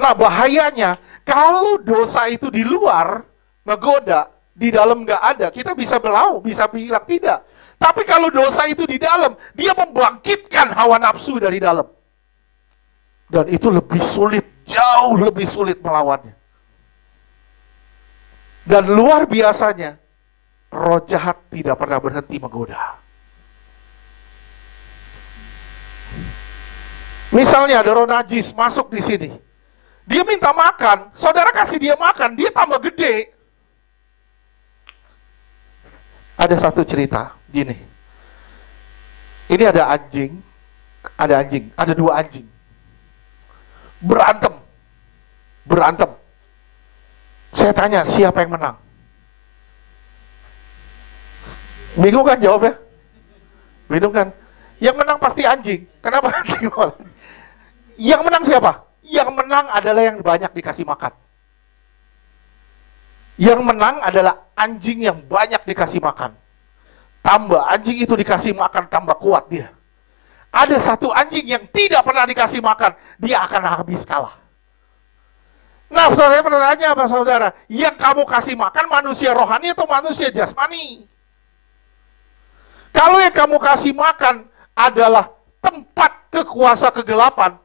Nah bahayanya, kalau dosa itu di luar, ngegoda, di dalam nggak ada, kita bisa belau, bisa bilang tidak. Tapi kalau dosa itu di dalam, dia membangkitkan hawa nafsu dari dalam. Dan itu lebih sulit, jauh lebih sulit melawannya. Dan luar biasanya, roh jahat tidak pernah berhenti menggoda. Misalnya ada roh najis masuk di sini. Dia minta makan, saudara kasih dia makan, dia tambah gede. Ada satu cerita, gini. Ini ada dua anjing. Berantem. Saya tanya, siapa yang menang? Bingung kan jawabnya? Bingung kan? Yang menang pasti anjing. Kenapa anjing? Yang menang siapa? Yang menang adalah yang banyak dikasih makan. Yang menang adalah anjing yang banyak dikasih makan. Tambah anjing itu dikasih makan, tambah kuat dia. Ada satu anjing yang tidak pernah dikasih makan, dia akan habis kalah. Nah, saudara pernah tanya apa saudara? Yang kamu kasih makan manusia rohani atau manusia jasmani? Kalau yang kamu kasih makan adalah tempat kekuasa kegelapan,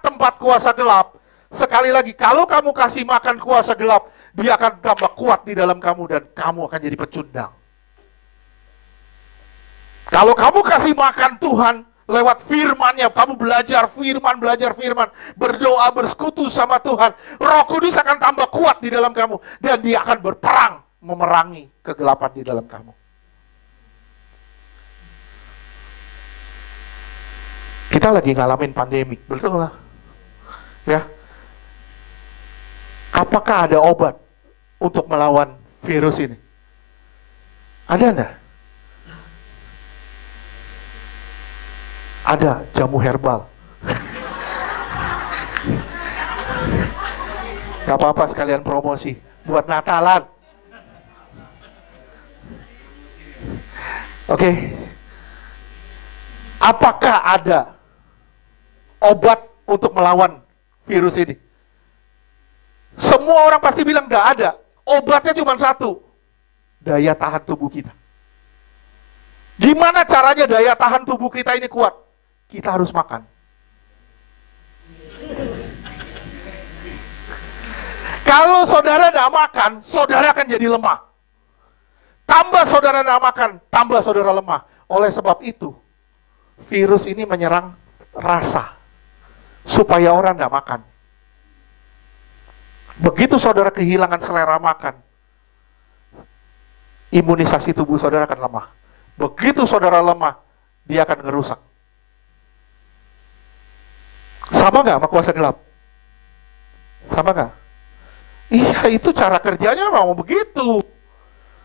tempat kuasa gelap. Sekali lagi, kalau kamu kasih makan kuasa gelap, dia akan tambah kuat di dalam kamu dan kamu akan jadi pecundang. Kalau kamu kasih makan Tuhan lewat firman-Nya, kamu belajar firman, berdoa, bersekutu sama Tuhan, Roh Kudus akan tambah kuat di dalam kamu dan dia akan berperang memerangi kegelapan di dalam kamu. Kita lagi ngalamin pandemik, betul nggak? Ya. Apakah ada obat untuk melawan virus ini? Ada enggak? Ada jamu herbal. Gak apa-apa sekalian promosi buat Natalan. Oke. Apakah ada obat untuk melawan virus ini? Semua orang pasti bilang gak ada. Obatnya cuma satu. Daya tahan tubuh kita. Gimana caranya daya tahan tubuh kita ini kuat? Kita harus makan. Kalau saudara tidak makan, saudara akan jadi lemah. Tambah saudara tidak makan, tambah saudara lemah. Oleh sebab itu, virus ini menyerang rasa, supaya orang tidak makan. Begitu saudara kehilangan selera makan, imunisasi tubuh saudara akan lemah. Begitu saudara lemah, dia akan ngerusak. Sama nggak sama kuasa gelap? Sama nggak? Iya, itu cara kerjanya memang begitu.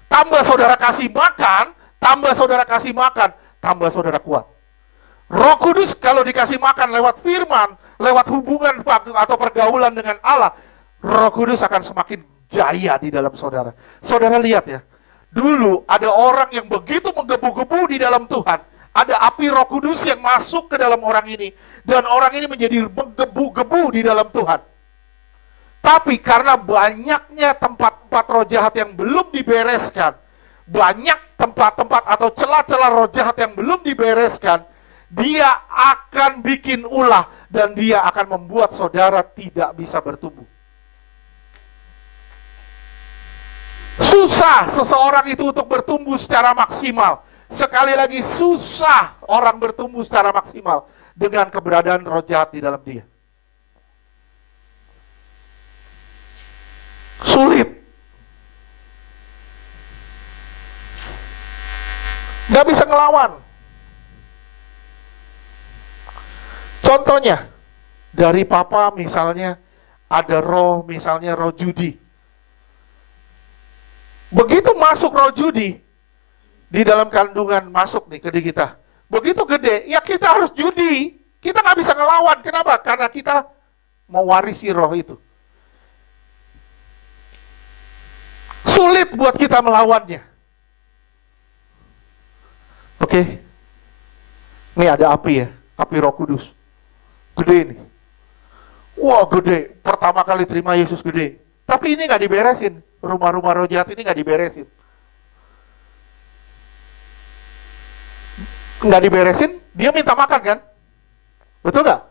Tambah saudara kasih makan, tambah saudara kasih makan, tambah saudara kuat. Roh Kudus kalau dikasih makan lewat firman, lewat hubungan atau pergaulan dengan Allah, Roh Kudus akan semakin jaya di dalam saudara. Saudara lihat ya, dulu ada orang yang begitu menggebu-gebu di dalam Tuhan, ada api Roh Kudus yang masuk ke dalam orang ini, dan orang ini menjadi menggebu-gebu di dalam Tuhan. Tapi karena banyaknya tempat-tempat roh jahat yang belum dibereskan, banyak tempat-tempat atau celah-celah roh jahat yang belum dibereskan, dia akan bikin ulah dan dia akan membuat saudara tidak bisa bertumbuh. Susah seseorang itu untuk bertumbuh secara maksimal. Sekali lagi, susah orang bertumbuh secara maksimal dengan keberadaan roh jahat di dalam dia. Sulit. Nggak bisa ngelawan. Contohnya, dari papa misalnya ada roh, misalnya roh judi. Begitu masuk roh judi, di dalam kandungan masuk nih ke diri kita. Begitu gede, ya kita harus judi. Kita nggak bisa ngelawan. Kenapa? Karena kita mewarisi roh itu. Sulit buat kita melawannya. Oke. Ini ada api ya, api Roh Kudus. Gede nih. Wah, gede. Pertama kali terima Yesus gede. Tapi ini nggak diberesin. Rumah-rumah roh jahat ini nggak diberesin. Nggak diberesin, dia minta makan kan? Betul nggak?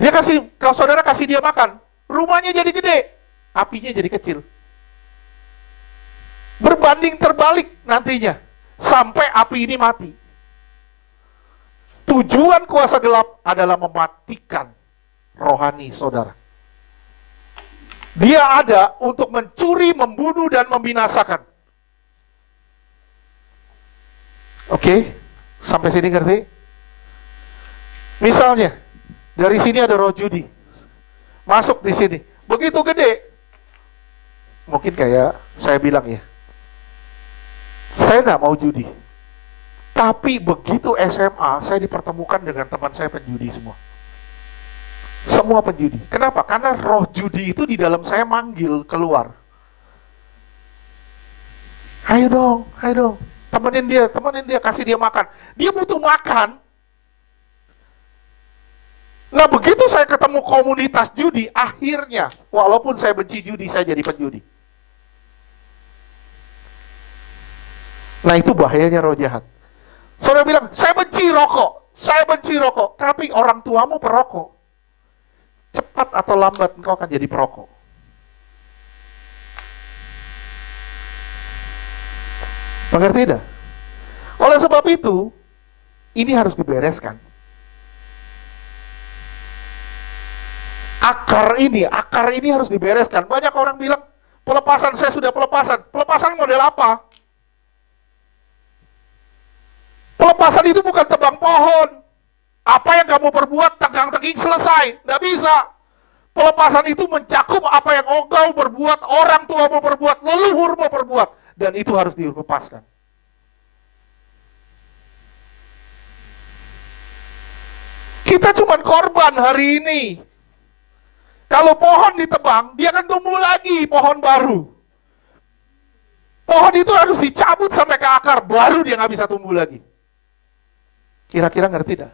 Dia kasih, kalau saudara kasih dia makan, rumahnya jadi gede, apinya jadi kecil. Berbanding terbalik nantinya, sampai api ini mati. Tujuan kuasa gelap adalah mematikan rohani saudara. Dia ada untuk mencuri, membunuh, dan membinasakan. Oke, sampai sini ngerti? Misalnya, dari sini ada roh judi, masuk di sini, begitu gede. Mungkin kayak saya bilang ya, saya nggak mau judi. Tapi begitu SMA, saya dipertemukan dengan teman saya penjudi semua. Semua penjudi. Kenapa? Karena roh judi itu di dalam saya manggil keluar. Ayo dong, temenin dia, kasih dia makan. Dia butuh makan. Nah, begitu saya ketemu komunitas judi, akhirnya, walaupun saya benci judi, saya jadi penjudi. Nah, itu bahayanya roh jahat. Saudara bilang, saya benci rokok, tapi orang tuamu perokok. Cepat atau lambat engkau akan jadi perokok. Mengerti tidak? Oleh sebab itu, ini harus dibereskan. Akar ini harus dibereskan. Banyak orang bilang, pelepasan saya sudah pelepasan. Pelepasan model apa? Pelepasan itu bukan tebang pohon. Apa yang kamu perbuat, tegang-teging selesai. Nggak bisa. Pelepasan itu mencakup apa yang engkau berbuat, orang tua mau berbuat, leluhur mau berbuat. Dan itu harus dilepaskan. Kita cuma korban hari ini. Kalau pohon ditebang, dia akan tumbuh lagi pohon baru. Pohon itu harus dicabut sampai ke akar, baru dia nggak bisa tumbuh lagi. Kira-kira ngerti tidak?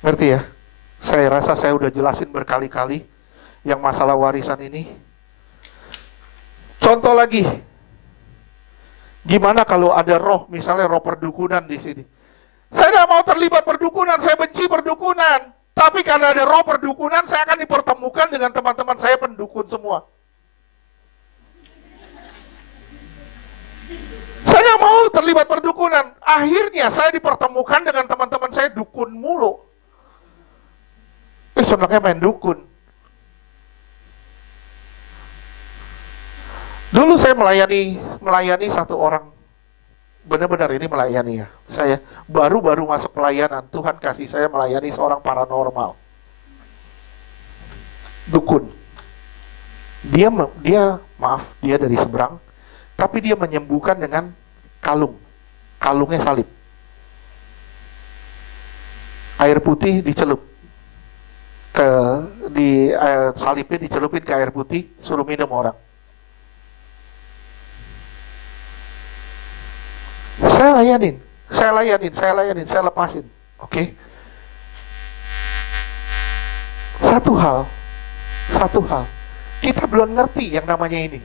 Ngerti ya? Saya rasa saya udah jelasin berkali-kali yang masalah warisan ini. Contoh lagi, gimana kalau ada roh, misalnya roh perdukunan di sini? Saya tidak mau terlibat perdukunan, saya benci perdukunan. Tapi karena ada roh perdukunan, saya akan dipertemukan dengan teman-teman saya pendukun semua. Saya nggak mau terlibat perdukunan. Akhirnya saya dipertemukan dengan teman-teman saya dukun mulu. Senangnya main dukun. Dulu saya melayani satu orang. Benar-benar ini melayani ya. Saya baru-baru masuk pelayanan, Tuhan kasih saya melayani seorang paranormal. Dukun. Dia dari seberang, tapi dia menyembuhkan dengan kalung. Kalungnya salib. Air putih dicelup. Salibnya dicelupin ke air putih, suruh minum orang. Saya layanin, saya lepasin. Oke. Satu hal. Kita belum ngerti yang namanya ini.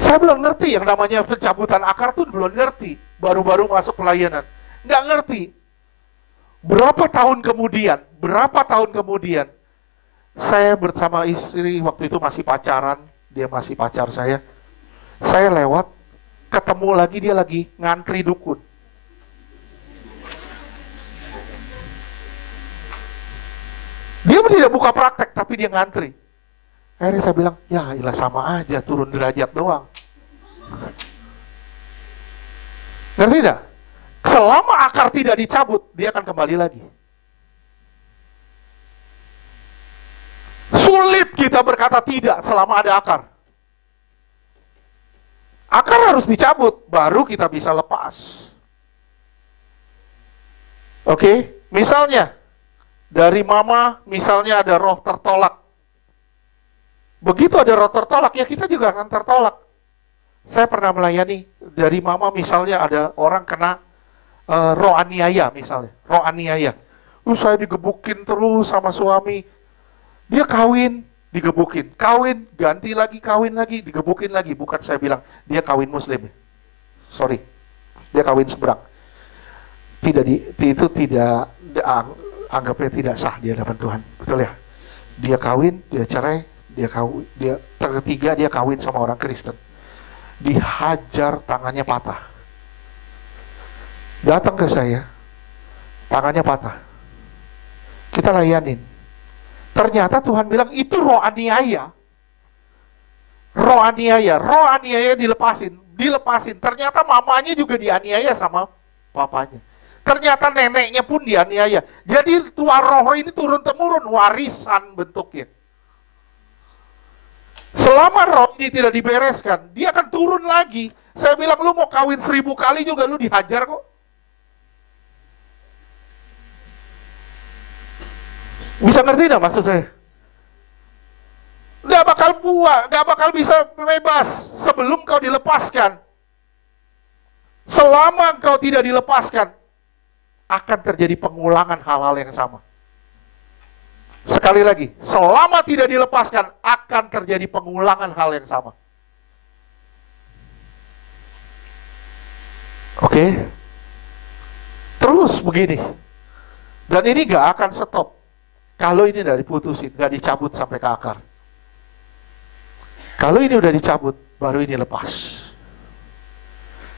Saya belum ngerti yang namanya pencabutan akar tuh belum ngerti. Baru-baru masuk pelayanan. Nggak ngerti. Berapa tahun kemudian, saya bersama istri, waktu itu masih pacaran, dia masih pacar saya. Saya lewat, ketemu lagi, dia lagi ngantri dukun. Dia tidak buka praktek, tapi dia ngantri. Akhirnya saya bilang, ya ilah sama aja, turun derajat doang. Ngerti tidak? Selama akar tidak dicabut, dia akan kembali lagi. Sulit kita berkata tidak selama ada akar. Akar harus dicabut, baru kita bisa lepas. Oke, misalnya dari mama, misalnya ada roh tertolak. Begitu ada roh tertolak, ya kita juga akan tertolak. Saya pernah melayani dari mama, misalnya ada orang kena roh aniaya, misalnya roh aniaya. Saya digebukin terus sama suami. Dia kawin, digebukin, kawin, ganti lagi, kawin lagi, digebukin lagi. Bukan saya bilang dia kawin muslim, sorry, dia kawin seberang. Itu tidak anggapnya tidak sah di hadapan Tuhan, betul ya? Dia kawin, dia cerai, ketiga dia kawin sama orang Kristen. Dihajar, tangannya patah. Datang ke saya, tangannya patah. Kita layanin. Ternyata Tuhan bilang itu roh aniaya. Roh aniaya dilepasin. Ternyata mamanya juga dianiaya sama papanya. Ternyata neneknya pun dianiaya. Jadi tua roh ini turun-temurun, warisan bentuknya. Selama roh ini tidak dibereskan, dia akan turun lagi. Saya bilang, lu mau kawin 1000 kali juga lu dihajar kok. Bisa ngerti gak maksud saya? Gak bakal bisa bebas sebelum kau dilepaskan. Selama kau tidak dilepaskan, akan terjadi pengulangan hal-hal yang sama. Sekali lagi, selama tidak dilepaskan, akan terjadi pengulangan hal yang sama. Oke? Terus begini. Dan ini gak akan stop. Kalau ini udah diputusin, gak dicabut sampai ke akar. Kalau ini udah dicabut, baru ini lepas.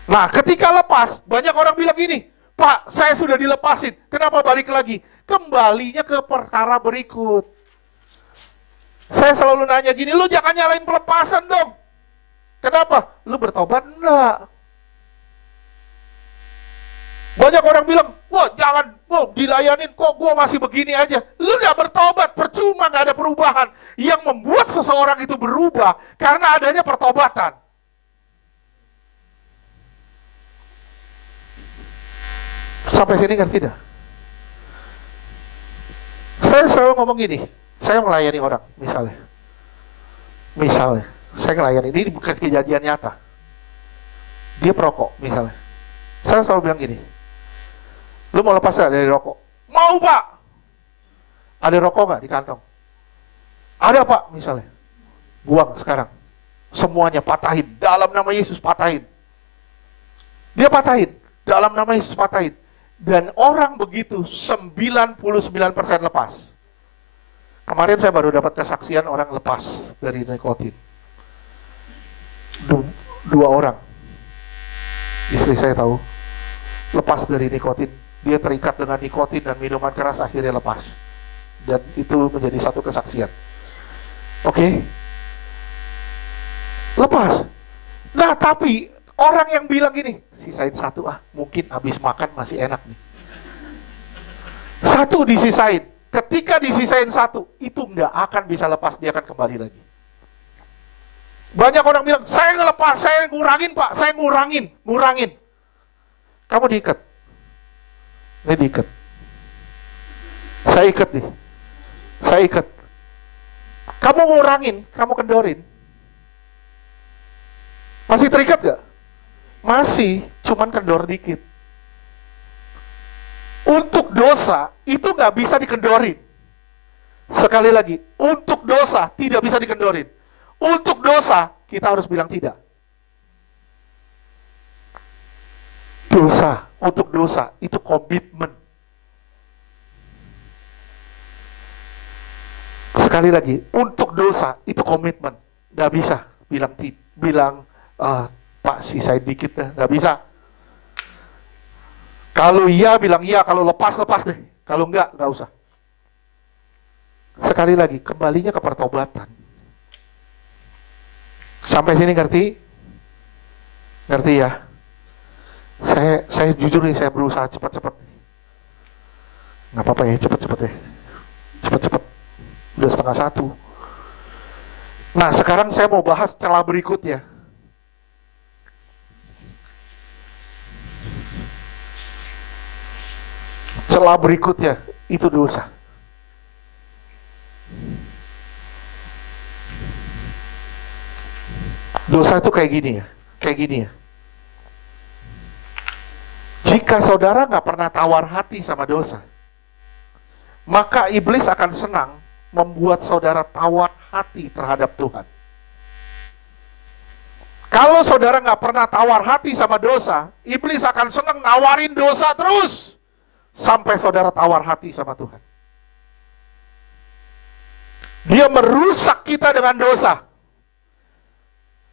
Nah, ketika lepas, banyak orang bilang gini, Pak, saya sudah dilepasin, kenapa balik lagi? Kembalinya ke perkara berikut. Saya selalu nanya gini, lu jangan nyalain pelepasan dong. Kenapa? Lu bertobat? Enggak. Banyak orang bilang, wah jangan, dilayanin kok gua masih begini aja. Lu gak bertobat, percuma, gak ada perubahan. Yang membuat seseorang itu berubah karena adanya pertobatan. Sampai sini ngerti dah? Saya selalu ngomong gini, saya melayani orang, misalnya, saya melayani, ini bukan kejadian nyata. Dia perokok, misalnya. Saya selalu bilang gini, lu mau lepas gak dari rokok? Mau Pak. Ada rokok gak di kantong? Ada Pak, misalnya. Buang sekarang. Semuanya patahin, dalam nama Yesus patahin. Dia patahin, dalam nama Yesus patahin. Dan orang begitu 99% lepas. Kemarin saya baru dapat kesaksian orang lepas dari nikotin. Dua orang. Istri saya tahu. Lepas dari nikotin. Dia terikat dengan nikotin dan minuman keras, akhirnya lepas. Dan itu menjadi satu kesaksian. Oke? Lepas. Nah, tapi orang yang bilang gini, sisain satu mungkin habis makan masih enak nih. Satu disisain. Ketika disisain satu, itu nggak akan bisa lepas, dia akan kembali lagi. Banyak orang bilang, saya ngelepas, saya ngurangin Pak, saya ngurangin. Kamu diikat. Ini diikat. Saya ikat nih. Saya ikat. Kamu ngurangin, kamu kendorin. Masih terikat gak? Masih, cuman kendor dikit. Untuk dosa, itu nggak bisa dikendorin. Sekali lagi, untuk dosa tidak bisa dikendorin. Untuk dosa, kita harus bilang tidak. Dosa, untuk dosa, itu komitmen. Sekali lagi, untuk dosa, itu komitmen. Nggak bisa bilang Pak, sisain dikit deh. Nggak bisa. Kalau iya, bilang iya. Kalau lepas deh. Kalau enggak usah. Sekali lagi, kembalinya ke pertobatan. Sampai sini ngerti? Ngerti ya? Saya jujur nih, saya berusaha cepat-cepat. Nggak apa-apa ya, cepat-cepat ya. Cepat-cepat. Udah 12:30. Nah, sekarang saya mau bahas celah berikutnya. Celah berikutnya itu dosa. Dosa itu kayak gini ya. Jika saudara nggak pernah tawar hati sama dosa, maka iblis akan senang membuat saudara tawar hati terhadap Tuhan. Kalau saudara nggak pernah tawar hati sama dosa, iblis akan senang nawarin dosa terus. Sampai saudara tawar hati sama Tuhan. Dia merusak kita dengan dosa.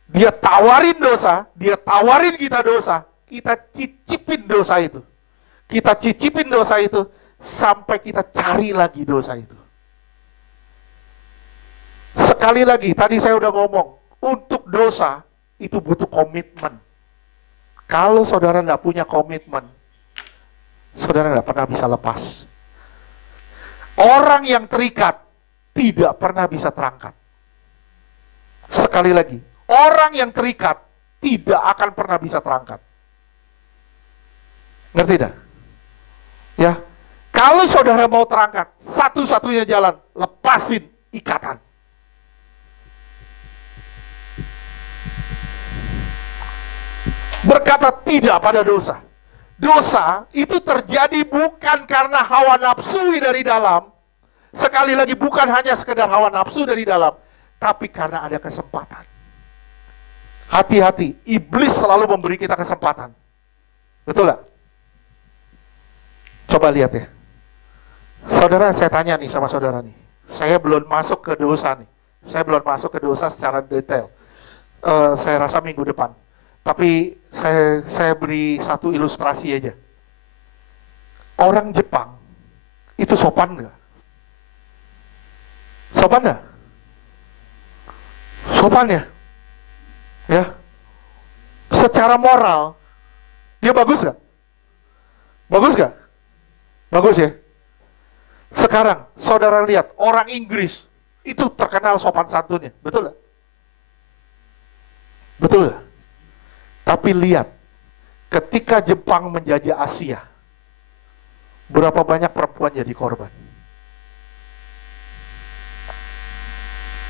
Dia tawarin dosa, dia tawarin kita dosa. Kita cicipin dosa itu. Kita cicipin dosa itu sampai kita cari lagi dosa itu. Sekali lagi, tadi saya udah ngomong, untuk dosa itu butuh komitmen. Kalau saudara nggak punya komitmen, saudara nggak pernah bisa lepas. Orang yang terikat tidak pernah bisa terangkat. Sekali lagi, orang yang terikat tidak akan pernah bisa terangkat. Ngerti dah? Ya, kalau saudara mau terangkat, satu-satunya jalan, lepasin ikatan. Berkata tidak pada dosa. Dosa itu terjadi bukan karena hawa nafsu dari dalam. Sekali lagi, bukan hanya sekedar hawa nafsu dari dalam, tapi karena ada kesempatan. Hati-hati, iblis selalu memberi kita kesempatan. Betul gak? Coba lihat ya. Saudara, saya tanya nih sama saudara nih. Saya belum masuk ke dosa nih. Saya belum masuk ke dosa secara detail. Saya rasa minggu depan. Tapi saya beri satu ilustrasi aja. Orang Jepang itu sopan nggak? Sopan nggak? Sopan ya? Ya. Secara moral, dia bagus nggak? Bagus nggak? Bagus ya. Sekarang saudara lihat orang Inggris itu terkenal sopan santunnya, betul nggak? Betul nggak? Tapi lihat, ketika Jepang menjajah Asia, berapa banyak perempuan jadi korban?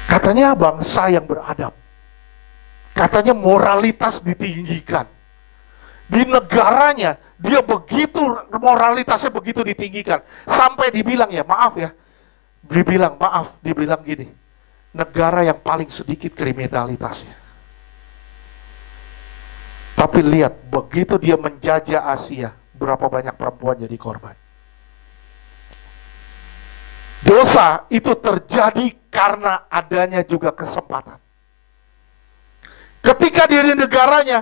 Katanya bangsa yang beradab. Katanya moralitas ditinggikan. Di negaranya, dia begitu, moralitasnya begitu ditinggikan. Sampai dibilang ya, maaf ya, dibilang gini, negara yang paling sedikit kriminalitasnya. Tapi lihat, begitu dia menjajah Asia, berapa banyak perempuan jadi korban. Dosa itu terjadi karena adanya juga kesempatan. Ketika dia di negaranya,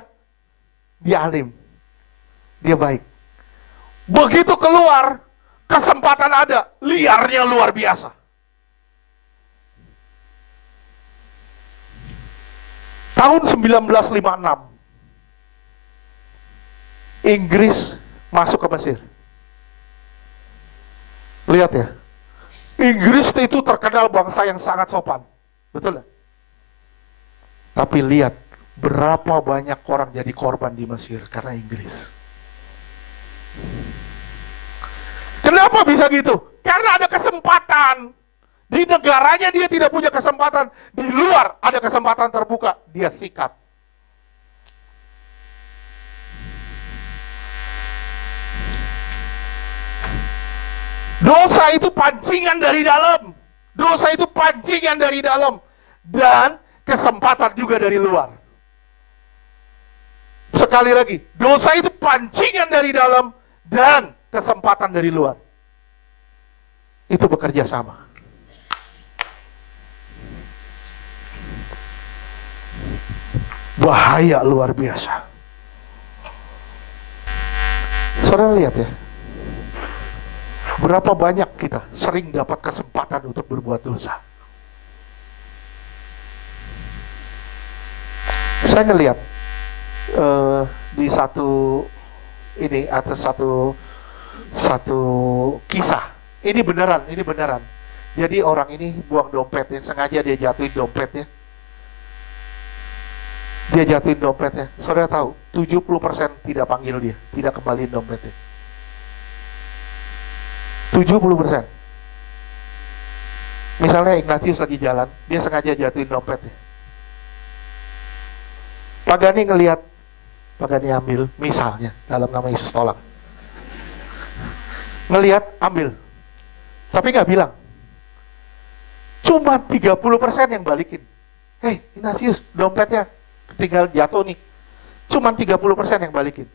dia alim, dia baik. Begitu keluar, kesempatan ada, liarnya luar biasa. Tahun 1956, Inggris masuk ke Mesir. Lihat ya, Inggris itu terkenal bangsa yang sangat sopan, betul ya? Tapi lihat berapa banyak orang jadi korban di Mesir karena Inggris. Kenapa bisa gitu? Karena ada kesempatan. Di negaranya dia tidak punya kesempatan, di luar ada kesempatan terbuka, dia sikat. Dosa itu pancingan dari dalam. Dosa itu pancingan dari dalam. Dan kesempatan juga dari luar. Sekali lagi, dosa itu pancingan dari dalam dan kesempatan dari luar. Itu bekerja sama. Bahaya luar biasa. Saudara lihat ya, berapa banyak kita sering dapat kesempatan untuk berbuat dosa. Saya ngelihat di satu ini ada satu kisah. Ini beneran. Jadi orang ini buang dompetnya, sengaja dia jatuhin dompetnya. Saudara tahu, 70% tidak panggil dia, tidak kembaliin dompetnya. 70%. Misalnya Ignatius lagi jalan, dia sengaja jatuhin dompetnya. Pak Gani ngelihat, Pak Gani ambil, misalnya, dalam nama Yesus tolak. Ngelihat, ambil. Tapi nggak bilang. Cuma 30% yang balikin. Hei, Ignatius, dompetnya tinggal jatuh nih. Cuma 30% yang balikin.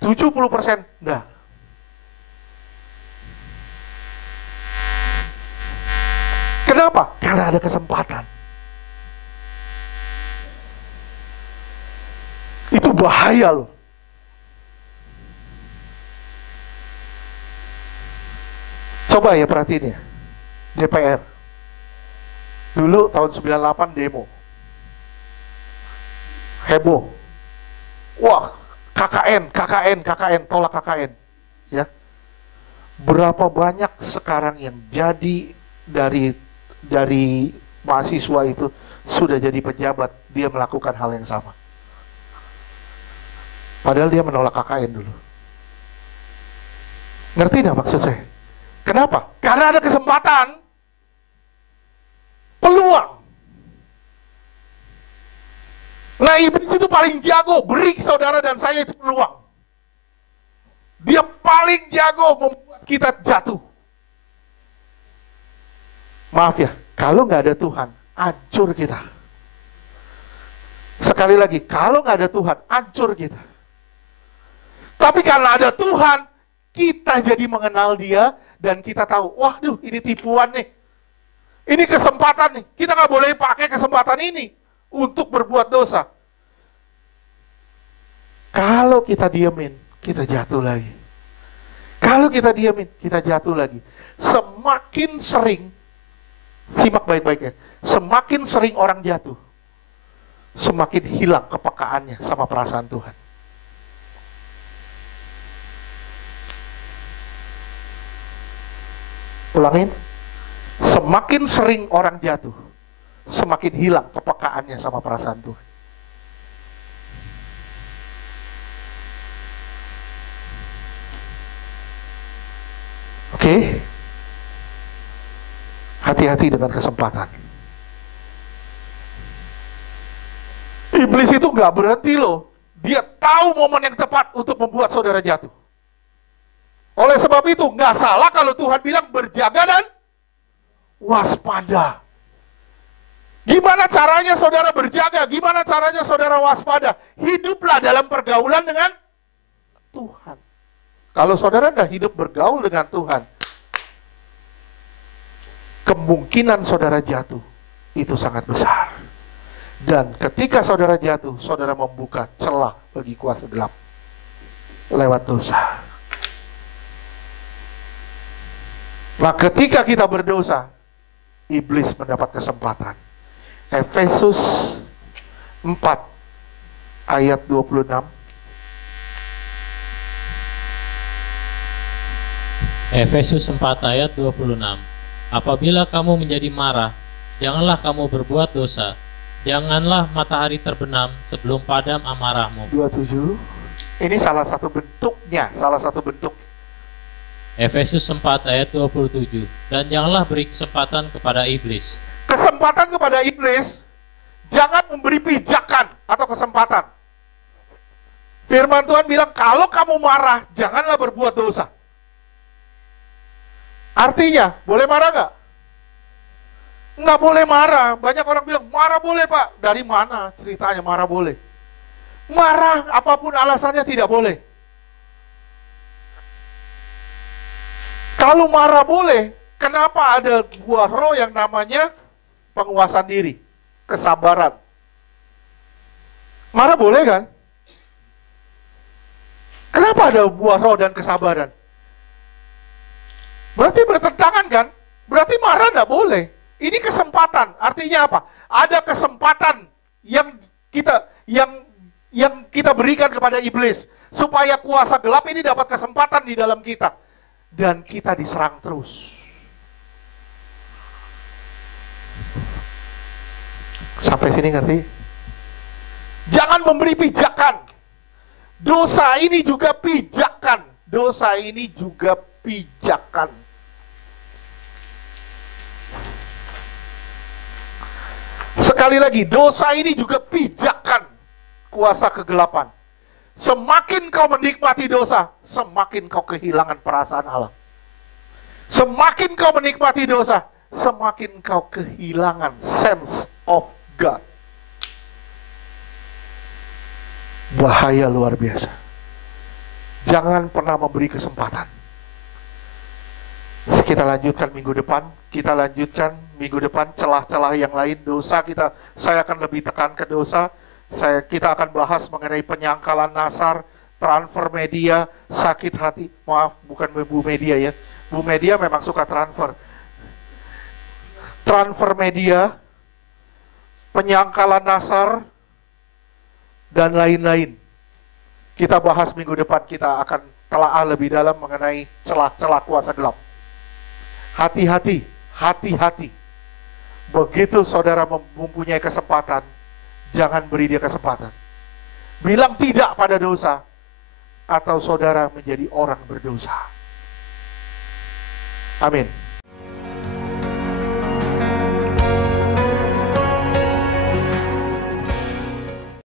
70% enggak. Kenapa? Karena ada kesempatan. Itu bahaya loh. Coba ya perhatiin ya. DPR. Dulu tahun 98 demo. Heboh. Wah, KKN, tolak KKN. Ya. Berapa banyak sekarang yang jadi dari mahasiswa itu sudah jadi pejabat, dia melakukan hal yang sama. Padahal dia menolak KKN dulu. Ngerti nggak maksud saya? Kenapa? Karena ada kesempatan, peluang. Nah, iblis itu paling jago, beri saudara dan saya itu peluang. Dia paling jago membuat kita jatuh. Maaf ya, kalau nggak ada Tuhan, hancur kita. Sekali lagi, kalau nggak ada Tuhan, hancur kita. Tapi karena ada Tuhan, kita jadi mengenal Dia, dan kita tahu, waduh ini tipuan nih. Ini kesempatan nih, kita nggak boleh pakai kesempatan ini untuk berbuat dosa. Kalau kita diemin, kita jatuh lagi. Kalau kita diemin, kita jatuh lagi. Semakin sering, simak baik-baiknya, semakin sering orang jatuh, semakin hilang kepekaannya sama perasaan Tuhan. Ulangin, semakin sering orang jatuh, semakin hilang kepekaannya sama perasaan Tuhan. Oke? Hati-hati dengan kesempatan. Iblis itu nggak berhenti loh. Dia tahu momen yang tepat untuk membuat saudara jatuh. Oleh sebab itu, nggak salah kalau Tuhan bilang berjaga dan waspada. Gimana caranya saudara berjaga? Gimana caranya saudara waspada? Hiduplah dalam pergaulan dengan Tuhan. Kalau saudara tidak hidup bergaul dengan Tuhan, kemungkinan saudara jatuh itu sangat besar. Dan ketika saudara jatuh, saudara membuka celah bagi kuasa gelap lewat dosa. Nah, ketika kita berdosa, iblis mendapat kesempatan. Efesus 4 ayat 26. Efesus 4 ayat 26. Apabila kamu menjadi marah, janganlah kamu berbuat dosa. Janganlah matahari terbenam sebelum padam amarahmu. 27. Ini salah satu bentuknya, salah satu bentuk. Efesus 4 ayat 27. Dan janganlah beri kesempatan kepada iblis. Kesempatan kepada iblis, jangan memberi pijakan atau kesempatan. Firman Tuhan bilang, kalau kamu marah, janganlah berbuat dosa. Artinya, boleh marah nggak? Nggak boleh marah. Banyak orang bilang, marah boleh Pak. Dari mana ceritanya marah boleh? Marah, apapun alasannya tidak boleh. Kalau marah boleh, kenapa ada buah roh yang namanya penguasaan diri, kesabaran? Marah boleh kan? Kenapa ada buah roh dan kesabaran? Berarti bertentangan kan? Berarti marah nggak boleh. Ini kesempatan. Artinya apa? Ada kesempatan yang kita berikan kepada iblis supaya kuasa gelap ini dapat kesempatan di dalam kita dan kita diserang terus. Sampai sini ngerti? Jangan memberi pijakan. Dosa ini juga pijakan. Dosa ini juga pijakan. Sekali lagi, dosa ini juga pijakan kuasa kegelapan. Semakin kau menikmati dosa, semakin kau kehilangan perasaan Allah. Semakin kau menikmati dosa, semakin kau kehilangan sense of God. Bahaya luar biasa. Jangan pernah memberi kesempatan. Kita lanjutkan minggu depan. Kita lanjutkan minggu depan celah-celah yang lain dosa kita. Saya akan lebih tekan ke dosa. Kita akan bahas mengenai penyangkalan nasar, transfer media, sakit hati. Maaf, bukan Bu Media ya. Bu Media memang suka transfer. Transfer media, penyangkalan nasar, dan lain-lain. Kita bahas minggu depan. Kita akan telaah lebih dalam mengenai celah-celah kuasa gelap. Hati-hati, hati-hati. Begitu saudara mempunyai kesempatan, jangan beri dia kesempatan. Bilang tidak pada dosa, atau saudara menjadi orang berdosa. Amin.